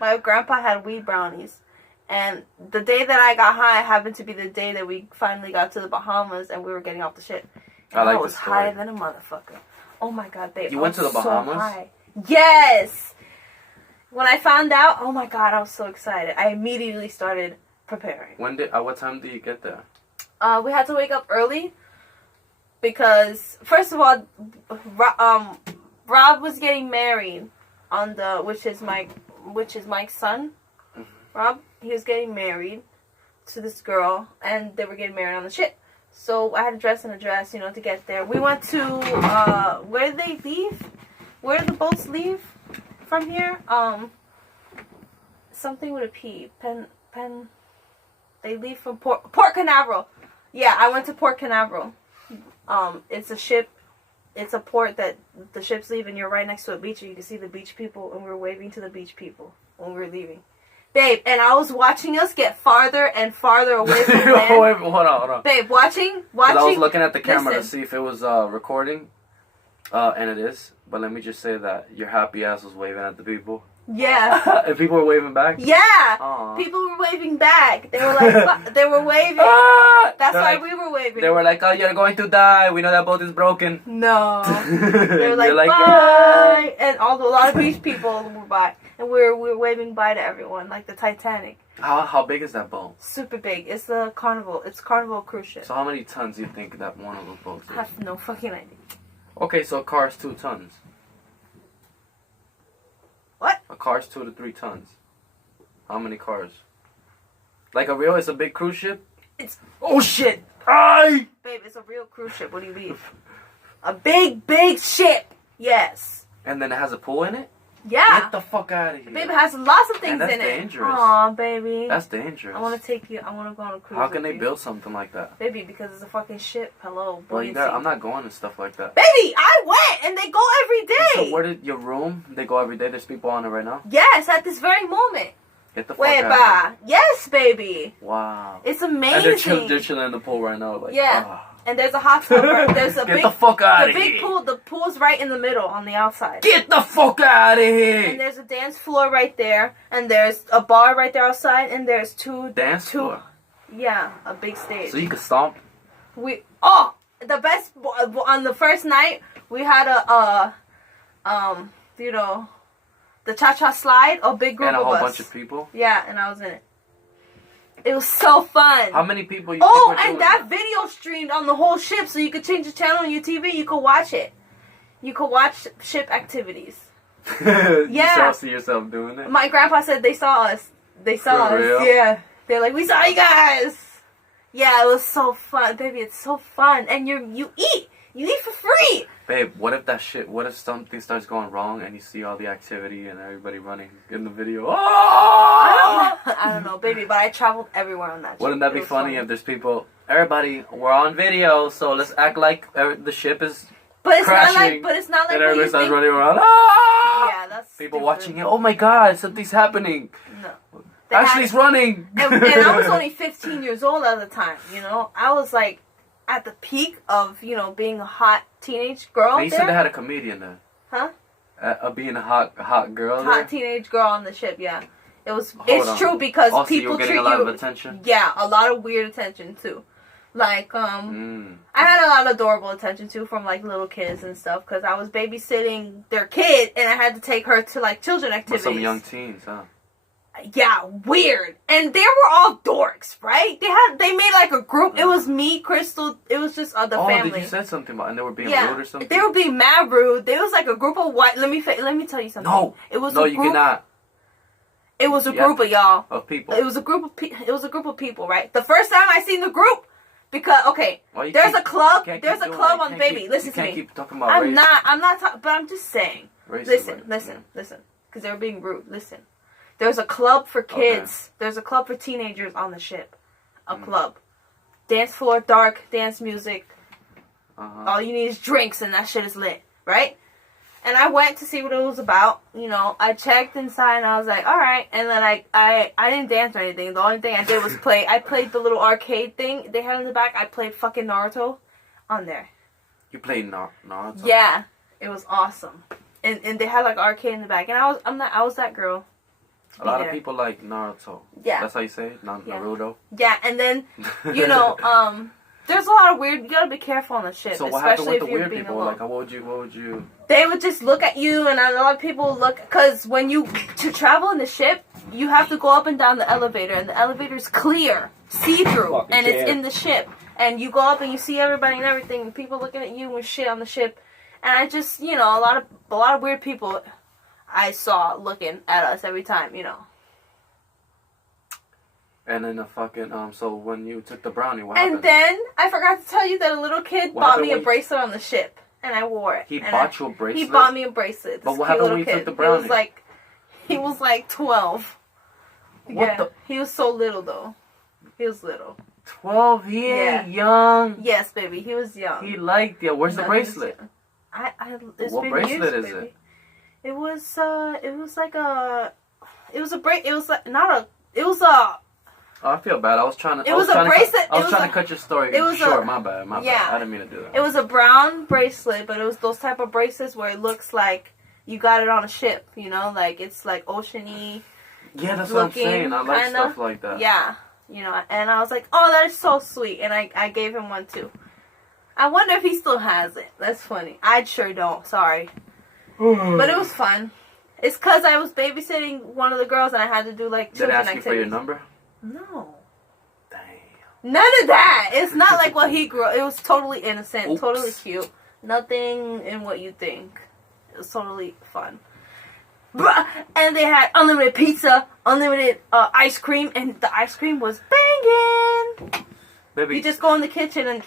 My grandpa had weed brownies. And the day that I got high happened to be the day that we finally got to the Bahamas and we were getting off the ship. And I like was this story. high than a motherfucker. Oh my god, babe. You I went to was the Bahamas? So high. Yes! When I found out, oh my god, I was so excited. I immediately started preparing. What time did you get there? We had to wake up early because, first of all, Rob was getting married on which is Mike's son. Rob, he was getting married to this girl, and they were getting married on the ship. So I had to dress in a dress, you know, to get there. We went to where did they leave? Where did the boats leave from here? Something with a P. Pen. They leave from Port Canaveral. Yeah, I went to Port Canaveral. It's a ship. It's a port that the ships leave, and you're right next to a beach, and you can see the beach people, and we were waving to the beach people when we were leaving. Babe, and I was watching us get farther and farther away from land. Wait, hold on. Babe, watching. I was looking at the camera to Listen. see if it was recording, and it is. But let me just say that your happy ass was waving at the people. Yeah. And people were waving back? Yeah. Aww. People were waving back. They were like, they were waving. Ah! That's They're why like- we were waving. They were like, "Oh, you're going to die. We know that boat is broken." No. They were You're like, "Yeah." bye. And a lot of beach people were by. And we were waving bye to everyone, like the Titanic. How big is that boat? Super big. It's the Carnival. It's Carnival cruise ship. So how many tons do you think that one of those boats I is? have no fucking idea. Okay, so a car's 2 tons. What? A car's 2 to 3 tons. How many cars? Like it's a big cruise ship? It's Oh shit! Aye! babe, it's a real cruise ship. What do you mean? A big ship. Yes. And then it has a pool in it? Yeah. Get the fuck out of here. Babe, it has lots of things And that's in it. dangerous. Aw, baby. That's dangerous. I want to take you. I want to go on a cruise. How can with they you. build something like that? Baby, because it's a fucking ship. Hello. Well, buoyancy. I'm not going to stuff like that. Baby, I went and they go every day. So where did your room? They go every day. There's people on it right now. Yes, at this very moment. Get the fuck Wait, out of here. ba. Yes, baby. Wow. It's And amazing. they're chilling in the pool right now. Like, Yeah. ah. And there's a hot tub. There's a Get big. the fuck out the of big here. pool. The pool's right in the middle on the outside. Get the fuck out of And here. there's a dance floor right there, and there's a bar right there outside, and there's two. Dance floor. Yeah, a big stage. So you can stomp. The best on the first night we had the cha-cha slide, a big group And a of whole us. bunch of people. Yeah, and I was in it. It was so fun. How many people you Oh, think were and doing that video streamed on the whole ship, so you could change the channel on your TV. You could watch it. You could watch ship activities. You Yeah. see yourself doing it? My grandpa said they saw us. They saw For us. real? Yeah. They're like, we saw you guys. Yeah, it was so fun, baby. It's so fun, and you eat for free. Babe, what if something starts going wrong and you see all the activity and everybody running in the video? Oh! I don't know, baby, but I traveled everywhere on that trip. Wouldn't that It be was funny fun. if there's people, everybody, we're on video, so let's act like the ship is But it's crashing, not like. But it's not like and what everybody you starts think. running around. Ah! Yeah, that's People stupid. watching it. Oh my God, something's happening. No. They had- Ashley's running. and I was only 15 years old at the time. You know, I was like at the peak of being a hot teenage girl. You there. said they had a comedian there. Huh? Being a hot girl. Hot teenage girl on the ship. Yeah, it's on. true because Also, people you were treat getting a lot you. of attention. Yeah, a lot of weird attention too. Like I had a lot of adorable attention too from like little kids and stuff because I was babysitting their kid and I had to take her to like children activities. With some young teens, huh? Yeah, weird. And they were all dorks, right? They made like a group. It was me, Crystal. It was just the family. Did you say something about? And they were being rude or something. They were being mad rude. There was like a group of white. Let me tell you something. No, it was no, a you group, cannot. It was a group of y'all. Of people. It was a group of people, right? The first time I seen the group, because there's a club. There's a club on Baby. Listen to me. You can't keep talking about race. I'm not talking. But I'm just saying. Racism, Listen. Because they were being rude. Listen. There's a club for kids. Okay. There's a club for teenagers on the ship. A club. Dance floor, dark, dance music. All you need is drinks and that shit is lit. Right? And I went to see what it was about. You know, I checked inside and I was like, alright. And then I didn't dance or anything. The only thing I did was play. I played the little arcade thing they had in the back. I played fucking Naruto on there. You played Naruto? Yeah. It was awesome. And they had like arcade in the back. And I was that girl. A lot of people like Naruto. Yeah. That's how you say it? Naruto? Yeah, and then, you know, there's a lot of weird, you gotta be careful on the ship. So what happened with the weird people? Alone. Like, what would you... They would just look at you, and a lot of people look, because when to travel in the ship, you have to go up and down the elevator, and the elevator's clear, see-through, and it's in the ship. And you go up and you see everybody and everything, and people looking at you and shit on the ship. And I just, you know, a lot of weird people I saw looking at us every time, you know. And then so when you took the brownie, what happened? And then, I forgot to tell you that a little kid bought me a bracelet on the ship. And I wore it. He bought you a bracelet? He bought me a bracelet. But what happened when you took the brownie? He was like 12. He was so little though. He was little. 12? He ain't young. Yes, baby. He was young. He liked you. Where's the bracelet? What bracelet years, is baby. it? It was Oh, I feel bad. I was trying to cut your story short. My bad. I didn't mean to do that. It was a brown bracelet, but it was those type of bracelets where it looks like you got it on a ship, you know? Like, it's like oceany. Yeah, that's what I'm saying. I like stuff like that. Yeah. You know, and I was like, oh, that is so sweet. And I gave him one too. I wonder if he still has it. That's funny. I sure don't. Sorry. But it was fun. It's because I was babysitting one of the girls and I had to do like children activities. Did they ask you for your number? No. Damn. None of that. It's not like what he grew up. It was totally innocent. Oops. Totally cute. Nothing in what you think. It was totally fun. And they had unlimited pizza, unlimited ice cream, and the ice cream was banging. Baby. You just go in the kitchen and...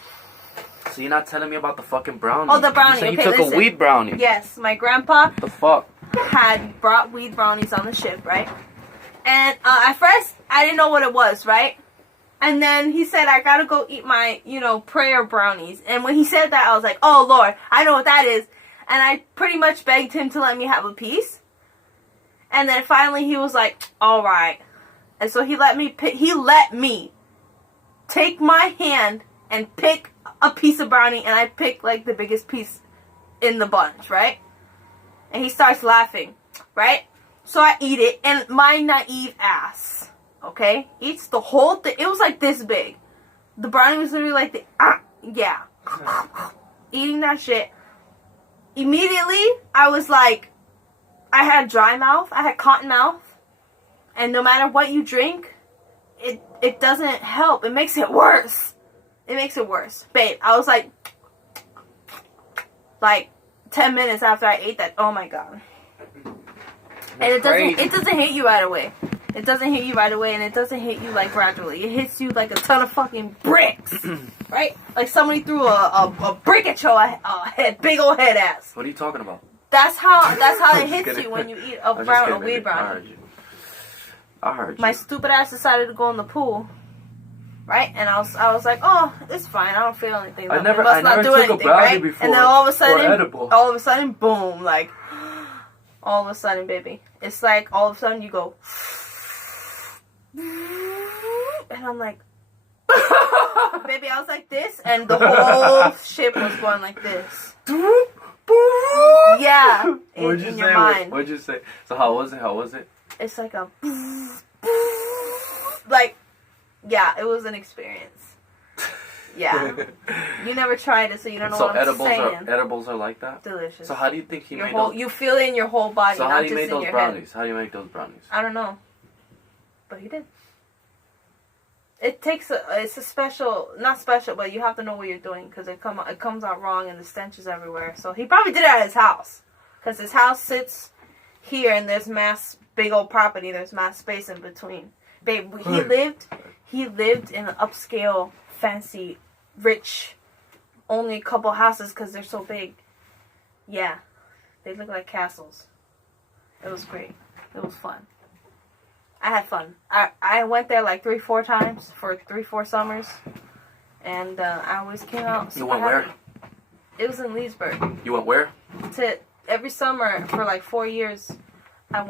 So you're not telling me about the fucking brownie? Oh, the brownie. You said okay, you took listen. a weed brownie. Yes, my grandpa... The fuck? Had brought weed brownies on the ship, right? And at first, I didn't know what it was, right? And then he said, I gotta go eat my, prayer brownies. And when he said that, I was like, oh, Lord, I know what that is. And I pretty much begged him to let me have a piece. And then finally he was like, all right. And so he let me take my hand and pick a piece of brownie. And I picked, like, the biggest piece in the bunch, right? And he starts laughing, right? So I eat it, and my naive ass, okay, eats the whole thing. It was like this big. The brownie was literally like eating that shit. Immediately, I was like, I had dry mouth, I had cotton mouth, and no matter what you drink, it doesn't help. It makes it worse. It makes it worse. Babe, I was like 10 minutes after I ate that. Oh my god. And it doesn't hit you right away. It doesn't hit you right away, and it doesn't hit you like gradually. It hits you like a ton of fucking bricks. Right? Like somebody threw a brick at your head, big old head ass. What are you talking about? That's how it hits you when you eat a weed brownie. I heard you. My stupid ass decided to go in the pool. Right? And I was like, oh, it's fine. I don't feel anything. I never took a brownie before. And then all of a sudden, boom, like, all of a sudden, baby. It's like, all of a sudden, you go, and I'm like, baby, I was like this, and the whole ship was going like this. Yeah, What'd you in say? your mind. What'd you say? So how was it? How was it? It's like a like, yeah, it was an experience. Yeah, you never tried it, so you don't know So what I'm saying. edibles are like that. Delicious. So how do you think he Your made whole, those? you feel it in your whole body, So not how do you just make in those your brownies? head. How do you make those brownies? I don't know, but he did. It takes it's a special, not special, but you have to know what you're doing because it comes out wrong and the stench is everywhere. So he probably did it at his house because his house sits here and there's big old property. There's mass space in between. Babe, he lived in an upscale, fancy, rich, only a couple houses because they're so big. Yeah, they look like castles. It was great. It was fun. I had fun. I went there like 3-4 times for 3-4 summers, and I always came out. You went where? It was in Leesburg. You went where? Every summer for like 4 years. I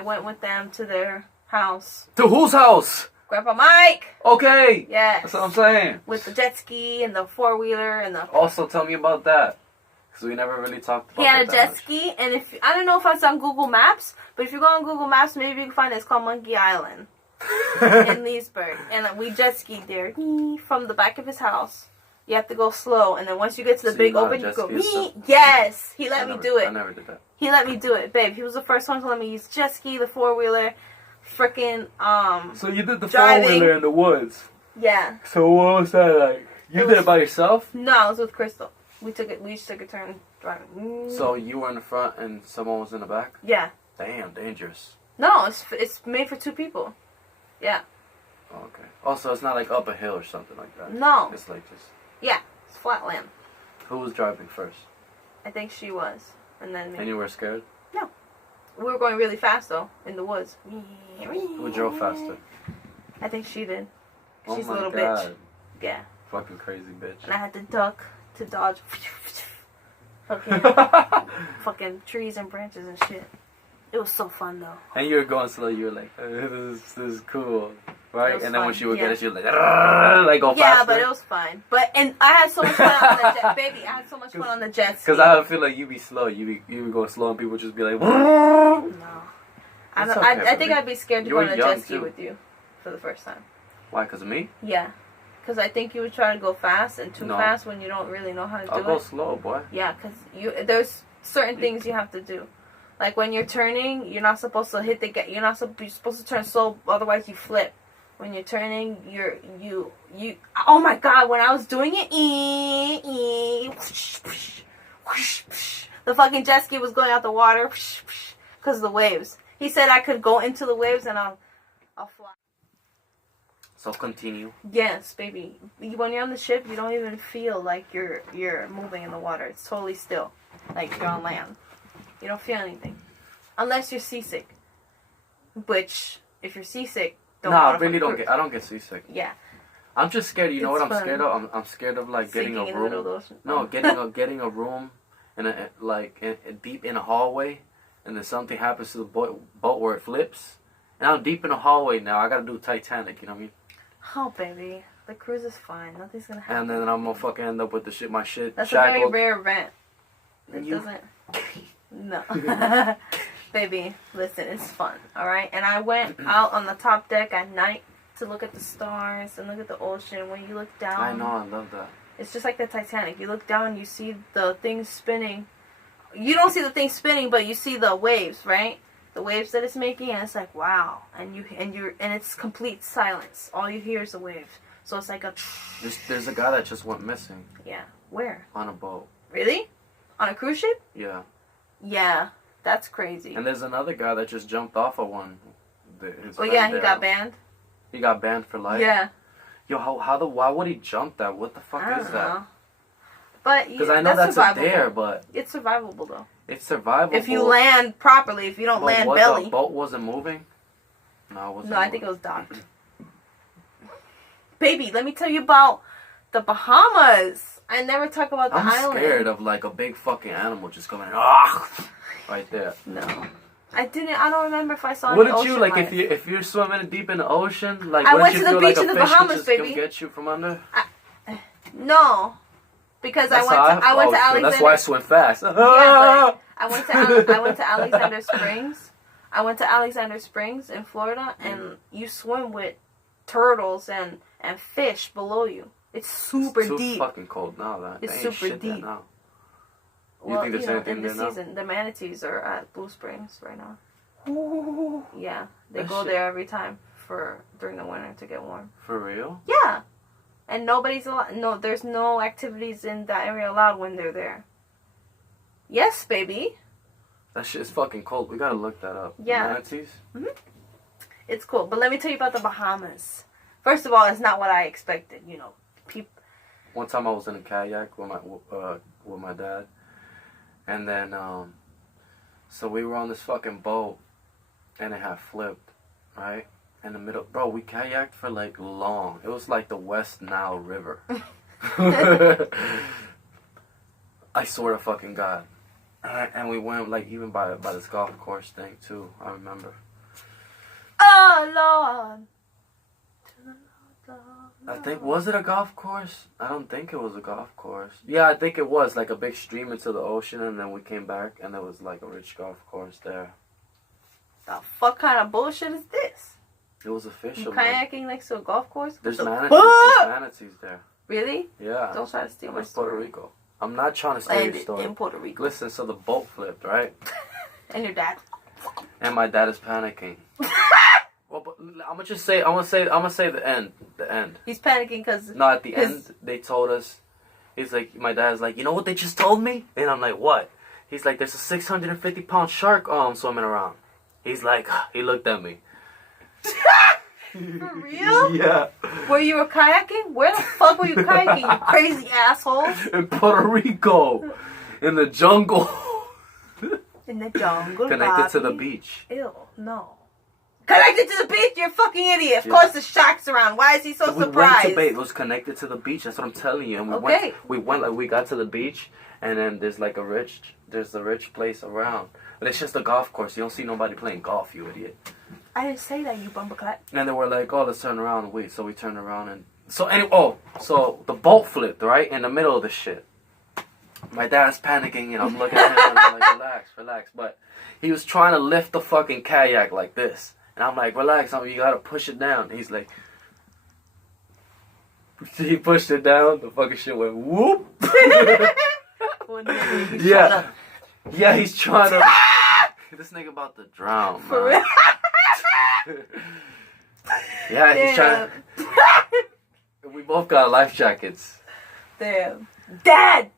went with them to their house. To whose house? Grandpa Mike. Okay. Yes. That's what I'm saying. With the jet ski and the 4-wheeler and the. Also, tell me about that. Because we never really talked about He had that a jet much. ski, and I don't know if it's on Google Maps, but if you go on Google Maps, maybe you can find it. It's called Monkey Island in Leesburg. And we jet skied there from the back of his house. You have to go slow, and then once you get to the So big you know open, how you to go, jet ski and stuff? yes! He let me do I it. never did that. He let me do it, babe. He was the first one to let me use jet ski, the 4-wheeler, frickin' So you did the driving. 4-wheeler in the woods. Yeah. So what was that like? You did it by yourself? No, I was with Crystal. We each took a turn driving. So you were in the front and someone was in the back? Yeah. Damn, dangerous. No, it's made for 2 people. Yeah. Okay. Also, it's not like up a hill or something like that. No. It's like just... Yeah. It's flat land. Who was driving first? I think she was. And then me. And you were scared? No. We were going really fast, though, in the woods. Who drove faster? I think she did. Oh She's a my little God. bitch. Yeah. Fucking crazy bitch. And I had to duck to dodge fucking trees and branches and shit. It was so fun, though. And you were going slow. You were like, this is cool. Right? And then when fun, she would get yeah. it, she was like go faster. Yeah, but it was fine. And I had so much fun on the jet, baby. I had so much fun on the jet ski. Because I feel like you be slow. You be going slow and people just be like, No. It's I okay, think baby. I'd be scared to You go were on a young, jet ski too. with you for the first time. Why? Because of me? Yeah. Because I think you would try to go fast and too No. fast when you don't really know how to I'll do go it. slow, boy. Yeah, because there's certain things you have to do. Like when you're turning, you're not supposed to hit the gas. You're supposed to turn slow, otherwise you flip. When you're turning, you. Oh my God! When I was doing it, the fucking jet ski was going out the water because of the waves. He said I could go into the waves and I'll fly. So continue. Yes, baby. When you're on the ship, you don't even feel like you're moving in the water. It's totally still, like you're on land. You don't feel anything, unless you're seasick. Which, if you're seasick, I don't get seasick. Yeah. I'm just scared. You know It's what I'm fun. scared of? I'm scared of like getting Sinking a in the middle of the room. ocean. No, getting a room in deep in a hallway, and then something happens to the boat where it flips, and I'm deep in a hallway now. I gotta do Titanic. You know what I mean? Oh, baby. The cruise is fine. Nothing's gonna happen. And then I'm gonna fucking end up with my shit That's a very shackled. rare event. It You- doesn't. No. Baby, listen, it's fun, alright? And I went out on the top deck at night to look at the stars and look at the ocean. When you look down, I know, I love that. it's just like the Titanic. You look down, you see the thing spinning. You don't see the thing spinning, but you see the waves, right? The waves that it's making, and it's like, wow. And it's complete silence. All you hear is the waves. So it's like a. There's a guy that just went missing Yeah. Where? on a boat. Really? On a cruise ship? Yeah. Yeah. That's crazy. And there's another guy that just jumped off of one. Oh yeah, he got banned. He got banned for life. Yeah. Yo, why would he jump that? What the fuck I is don't that? know. But Because I know that's a dare, but it's survivable though. it's survivable. If you land properly, if you don't land belly. The boat wasn't moving? No, it wasn't. No, I think it was docked. Baby, let me tell you about the Bahamas. I never talk about the I'm island. scared of like a big fucking animal just coming right there. No. I don't remember if I saw Wouldn't any you ocean like life. if you're swimming deep in the ocean? Like I wouldn't went you to the feel beach like in a the fish could Bahamas, just baby. come get you from under? No. Because That's I went to how Alexander. That's why I swim fast. Yeah, but I went to Alexander Springs. I went to Alexander Springs in Florida, and you swim with turtles and fish below you. It's super it's too deep. fucking cold now. That It's ain't super shit there deep. now. Well, think there's anything in the there now? season, the manatees are at Blue Springs right now. Ooh, Yeah, they That go shit- there every time during the winter to get warm. for real? Yeah, and nobody's allowed. No, there's no activities in that area allowed when they're there. Yes, baby. That shit is fucking cold. We gotta look that up. Yeah. Manatees? It's cool, but let me tell you about the Bahamas. First of all, it's not what I expected. One time I was in a kayak with my dad, and then so we were on this fucking boat, and it had flipped, right in the middle. Bro, we kayaked for like long. It was like the West Nile River. I swear to fucking God. And we went like even by this golf course thing too. I remember. Oh Lord. I think, was it a golf course? I don't think it was a golf course. Yeah, I think it was like a big stream into the ocean, and then we came back and there was like a rich golf course there. The fuck kind of bullshit is this? It was You official. Man. kayaking next to a golf course? There's What the manatees. fuck? There's manatees there. Really? Yeah. Don't try to steal I'm my in Puerto story. Rico. I'm not trying to steal your Landed story. in Puerto Rico. Listen, so the boat flipped, right? And your dad. And my dad is panicking. Well, but I'm gonna say the end. The end. He's panicking because No, at the end, they told us, he's like, my dad's like, you know what they just told me? And I'm like, what? He's like, there's a 650-pound shark swimming around. He's like, he looked at me. For real? Yeah. Where you were kayaking? Where the fuck were you kayaking, you crazy asshole? In Puerto Rico. In the jungle. In the jungle, Connected to the Bobby. beach. Ew, no. Connected to the beach? You're a fucking idiot. Of Yeah. course the shark's around. Why is he so We went surprised? to bait. It was connected to the beach. That's what I'm telling you. And Okay. we got to the beach, and then there's like a rich place around. But it's just a golf course. You don't see nobody playing golf, you idiot. I didn't say that, you bumbleclap. And they were like, oh, let's turn around and wait. So we turned around and... So the boat flipped, right? In the middle of the shit. My dad's panicking and I'm looking at him and I'm like, relax. But he was trying to lift the fucking kayak like this. And I'm like, relax, you gotta push it down. And he's like... He pushed it down, the fucking shit went whoop. Yeah. Yeah, he's trying to... This nigga about to drown, man. For real? Yeah, he's trying. We both got life jackets. Damn. Dad!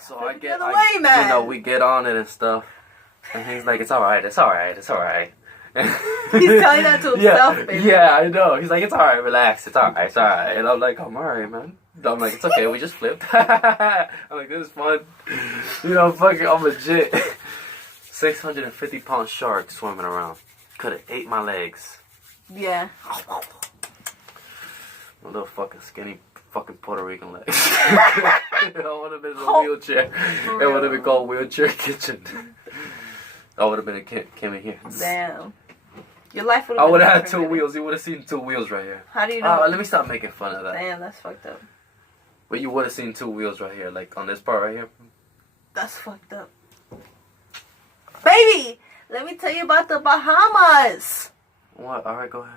So I The get, other way, man. we get on it and stuff. And he's like, it's alright. He's telling that to Yeah, himself, baby. yeah, I know. He's like, it's alright, relax, it's alright. And I'm like, I'm alright, man. I'm like, it's okay, we just flipped. I'm like, this is fun. Fucking, I'm legit. 650-pound shark swimming around. Could have ate my legs. Yeah. My little fucking skinny fucking Puerto Rican legs. I would have been in a wheelchair. It would have been called Wheelchair Kitchen. I would have been a Kimmy here. Damn. Your life would I have would have had 2 wheels. You would have seen 2 wheels right here. How do you know? Let me stop making fun of that. Damn, that's fucked up. But you would have seen 2 wheels right here, like on this part right here. That's fucked up. Baby, let me tell you about the Bahamas. What? Alright, go ahead.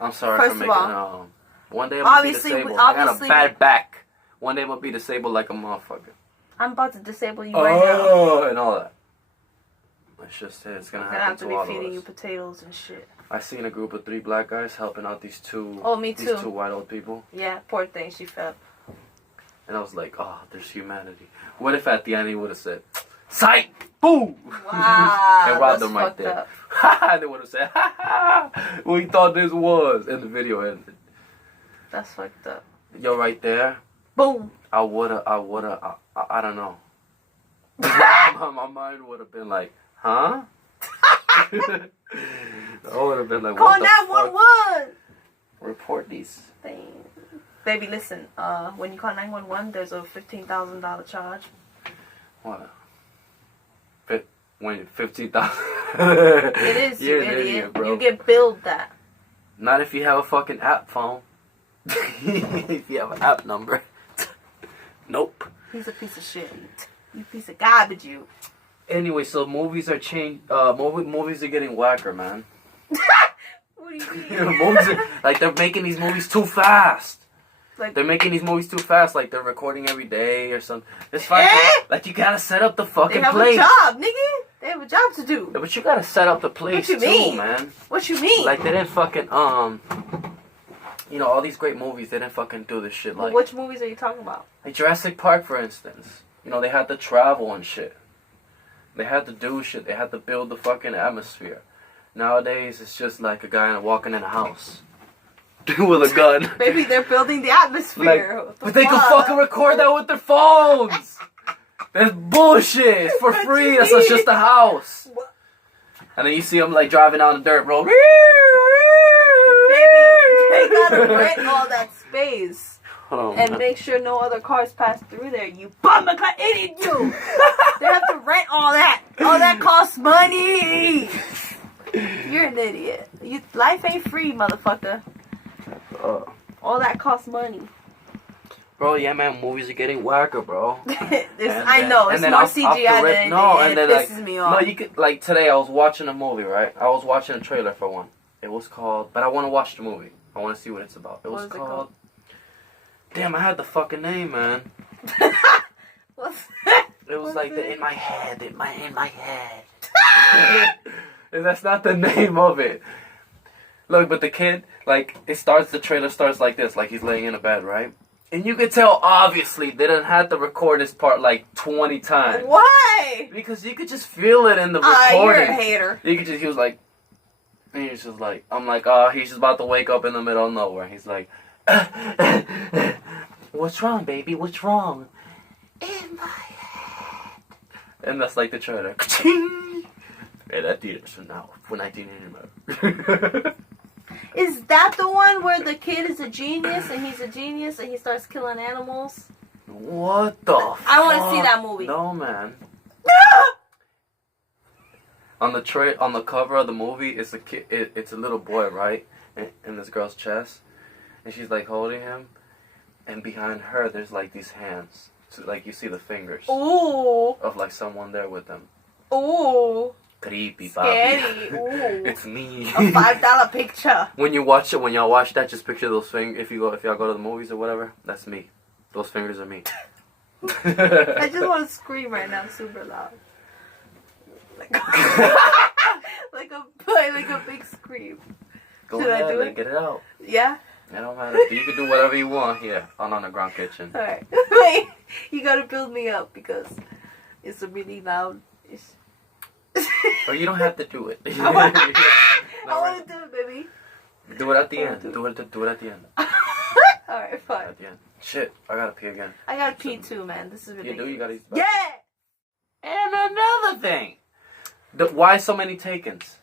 I'm sorry First for of making all, one day I'm gonna be obviously, disabled. I got a obviously- bad back. One day I'm gonna be disabled like a motherfucker. I'm about to disable you right now. Oh, and all that. It's just it's gonna I'm gonna happen have to to be all feeding of you us. potatoes and shit. I seen a group of 3 black guys helping out these 2. Oh, me These too. 2 white old people, Yeah, poor thing, she fell. and I was like, oh, there's humanity. What if at the end he would have said, "Psych, boom," Wow, and robbed that's them right fucked there? up. They would have said, "Ha ha! We thought this was," and the video ended. That's fucked up. Yo, right there. Boom. I don't know. My mind would have been like, huh? I would have been like, Call what the fuck? 911. Report these. Damn. Baby, listen. When you call 911, there's a $15,000 charge. What? 15,000. It is, you You're an idiot. bro. You get billed that. Not if you have a fucking app phone. If you have an app number. Nope. He's a piece of shit. You piece of garbage, you. Anyway, so movies are movies are getting whacker, man. What do you mean? Movies are, like, they're making these movies too fast. Like, They're making these movies too fast. Like, they're recording every day or something. It's fine. Like, you gotta set up the fucking they have place. a job, nigga. They have a job to do. Yeah, but you gotta set up the place What you too, mean? man. What you mean? Like, they didn't fucking you know, all these great movies, they didn't fucking do this shit. Like, which movies are you talking about? like Jurassic Park, for instance. You know, they had to travel and shit. They had to do shit. They had to build the fucking atmosphere. Nowadays, it's just like a guy walking in a house with a gun. Baby, they're building the atmosphere. Like, but they can fucking record that with their phones. That's bullshit. It's for free. That's just a house. What? And then you see them like driving down the dirt road. Baby, they gotta rent all that space. And make sure no other cars pass through there, you bummer-clad idiot, you! They have to rent all that. All that costs money! You're an idiot. Life ain't free, motherfucker. All that costs money. Bro, yeah, man, movies are getting whacker, bro. I know, it's more CGI than anything, and it pisses me off. No, you could, like, today I was watching a movie, right? I was watching a trailer for one. It was called, but I want to watch the movie. I want to see what it's about. It was called... Damn, I had the fucking name, man. What's It was like in my head, in my head. And that's not the name of it. Look, but the kid, like, the trailer starts like this, like he's laying in a bed, right? And you could tell, obviously, they didn't have to record this part like 20 times. Why? Because you could just feel it in the recording. You're a hater. He was like, and he's just like, I'm like, he's just about to wake up in the middle of nowhere. He's like, what's wrong, baby? What's wrong? In my head. And that's like the trailer. And that theaters from now for 1989. Is that the one where the kid is a genius and he's a genius and he starts killing animals? What the fuck? I want to see that movie. No, man. On the cover of the movie, it's a kid. It's a little boy, right? In this girl's chest, and she's like holding him, and behind her, there's like these hands. So, like, you see the fingers. Ooh. Of like someone there with them. Ooh. Creepy, Scary. Bobby. Ooh. It's me. A $5 picture. When y'all watch that, just picture those fingers. If y'all go to the movies or whatever, that's me. Those fingers are me. I just want to scream right now, super loud. Like a big scream. Go Should ahead, I do it? Get it out. Yeah. It don't matter. You can do whatever you want here on Underground Kitchen. All right. Wait, you gotta build me up because it's a really loud. Or you don't have to do it. I want to do it, baby. Do it at the end. Do it at the end. Alright, fine. At the end. Shit, I gotta pee again. I gotta pee too, man. This is ridiculous. You do? You gotta use the Yeah! And another thing. Why so many Takens?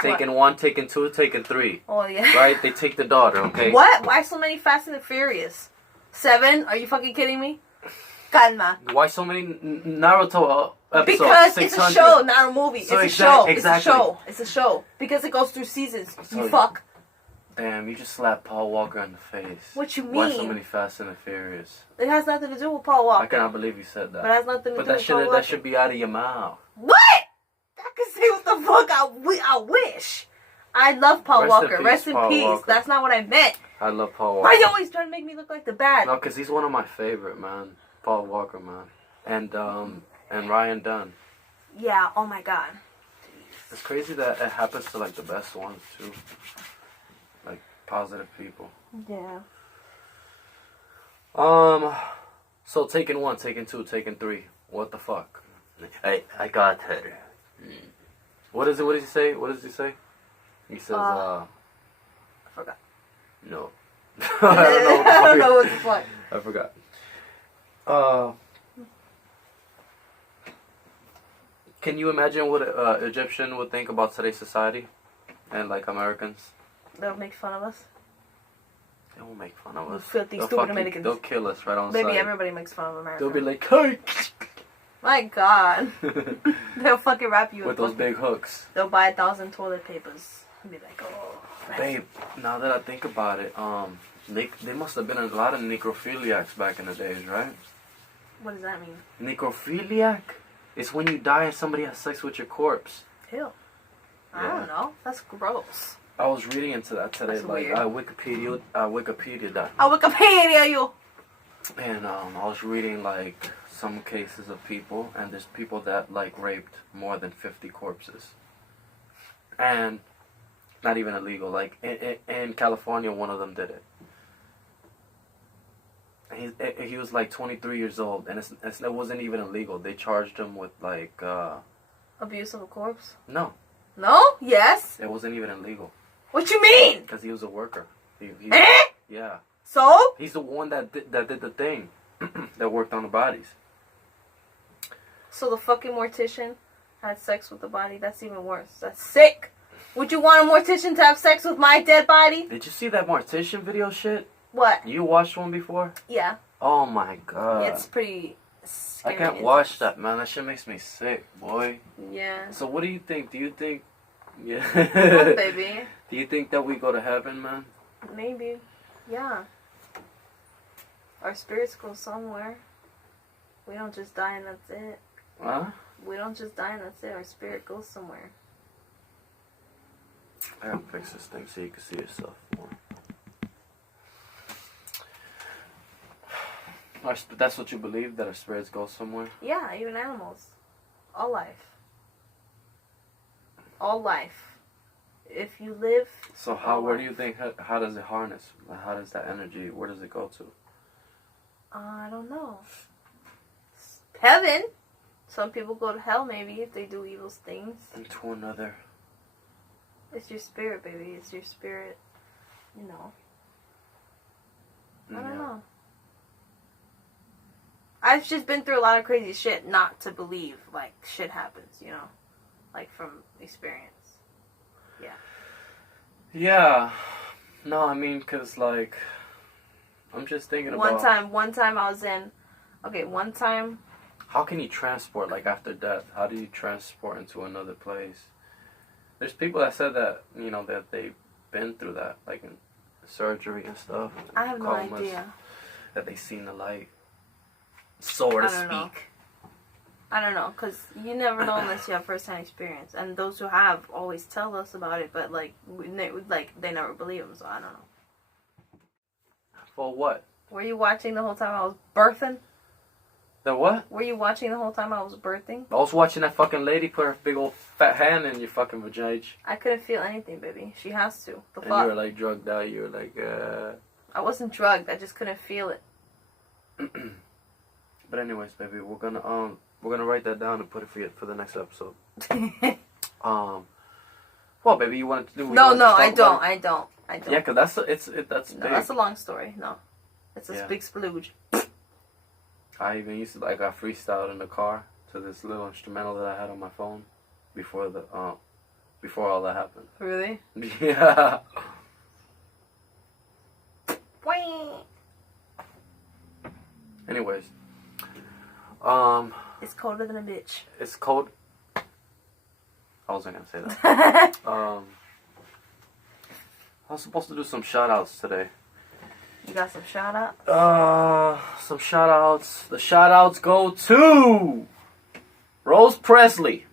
Taken 1, Taken 2, Taken 3. Oh, yeah. Right? They take the daughter, okay? What? Why so many Fast and the Furious? 7? Are you fucking kidding me? Calma. Why so many Naruto episodes? Because 600? it's a show, not a movie. So it's a show. exactly. It's a show. It's a show. Because it goes through seasons. So you fuck. Damn, you just slapped Paul Walker in the face. What you mean? Why so many Fast and the Furious? It has nothing to do with Paul Walker. I cannot believe you said that. But it has nothing to do with Paul Walker. That should be out of your mouth. What? I can say what the fuck I wish. I love Paul Walker. Rest in peace. Walker. That's not what I meant. I love Paul Walker. Why are you always trying to make me look like the bad? No, because he's one of my favorite, man. Paul Walker, man. And Ryan Dunn. Yeah, oh my god. It's crazy that it happens to, like, the best ones, too. Like, positive people. Yeah. So Taken 1, Taken 2, Taken 3. What the fuck? I got her. What is it? What does he say? What does he say? He says, I forgot. No. I don't know what the fuck. I forgot. Can you imagine what an Egyptian would think about today's society and, like, Americans? They'll make fun of us. They won't make fun of us. Filthy, stupid Americans. They'll kill us right on Baby, sight. everybody makes fun of America. They'll be like, hey! My god. They'll fucking wrap you with those big hooks. They'll buy 1,000 toilet papers. And be like, oh. Babe, now that I think about it, they must have been a lot of necrophiliacs back in the days, right? What does that mean? Necrophiliac is when you die and somebody has sex with your corpse. Ew. I Yeah. don't know. That's gross. I was reading into that today, That's like weird. Wikipedia that. Wikipedia, you. And I was reading like some cases of people, and there's people that like raped more than 50 corpses, and not even illegal. Like in California, one of them did it. He was like 23 years old, and it wasn't even illegal. They charged him with like Abuse of a corpse? no, No? Yes? it wasn't even illegal What you mean? because he was a worker. He Eh? yeah, So? he's the one that did the thing that worked on the bodies. So the fucking mortician had sex with the body? That's even worse. That's sick. Would you want a mortician to have sex with my dead body? Did you see that Mortician video shit? What? You watched one before? Yeah. Oh my god. It's pretty I scary. can't watch that, man. That shit makes me sick, boy. Yeah. So what do you think? Do you think... Yeah. What, baby? Do you think that we go to heaven, man? Maybe. Yeah. Our spirits go somewhere. We don't just die and that's it. Huh? We don't just die and that's it. Our spirit goes somewhere. I gotta fix this thing so you can see yourself more. That's what you believe, that our spirits go somewhere? Yeah, even animals. All life. All life. If you live... So where do you think, how does it harness? How does that energy, where does it go to? I don't know. Heaven. Some people go to hell maybe if they do evil things. Into another... It's your spirit, baby. It's your spirit. You know. I don't know. I've just been through a lot of crazy shit not to believe, like, shit happens, you know? Like, from experience. Yeah. Yeah. No, I mean, because, like, I'm just thinking about... One time I was in... Okay, one time... How can you transport, like, after death? How do you transport into another place? There's people that said that, you know, that they've been through that, like, in surgery and stuff. I have no comas, idea. That they seen the light. So to speak. Know. I don't know, because you never know unless you have first-hand experience. And those who have always tell us about it, but, like, they never believe them, so I don't know. For what? Were you watching the whole time I was birthing? The what? Were you watching the whole time I was birthing? I was watching that fucking lady put her big old fat hand in your fucking vagina. I couldn't feel anything, baby. She has to. The And fuck? you were like drugged out. You were like, I wasn't drugged. I just couldn't feel it. But anyways, baby, we're gonna write that down and put it for the next episode. Well, baby, you wanted to do? No, I don't. Yeah, cause that's big. That's a long story. No, it's a big splooge. I even used to I freestyled in the car to this little instrumental that I had on my phone before all that happened. Really? Yeah. Anyways, it's colder than a bitch. It's cold. I wasn't gonna say that. I was supposed to do some shout outs today. You got some shout outs? Some shout outs. The shout outs go to Rose Presley.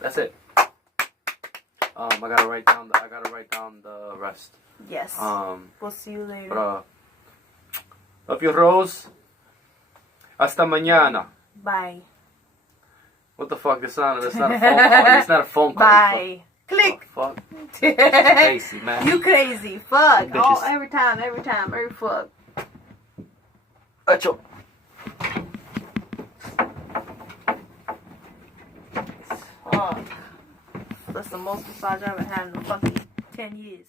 That's it. I gotta write down the rest. Yes. We'll see you later. But, love you, Rose. Hasta mañana. Bye. What the fuck? That's not a phone call. It's not a phone call. Bye. Click. Oh, fuck. Crazy, man. You crazy. Fuck. Bitches. Oh, every time. Every fuck. Acho. Fuck. That's the most massage I ever had in fucking 10 years.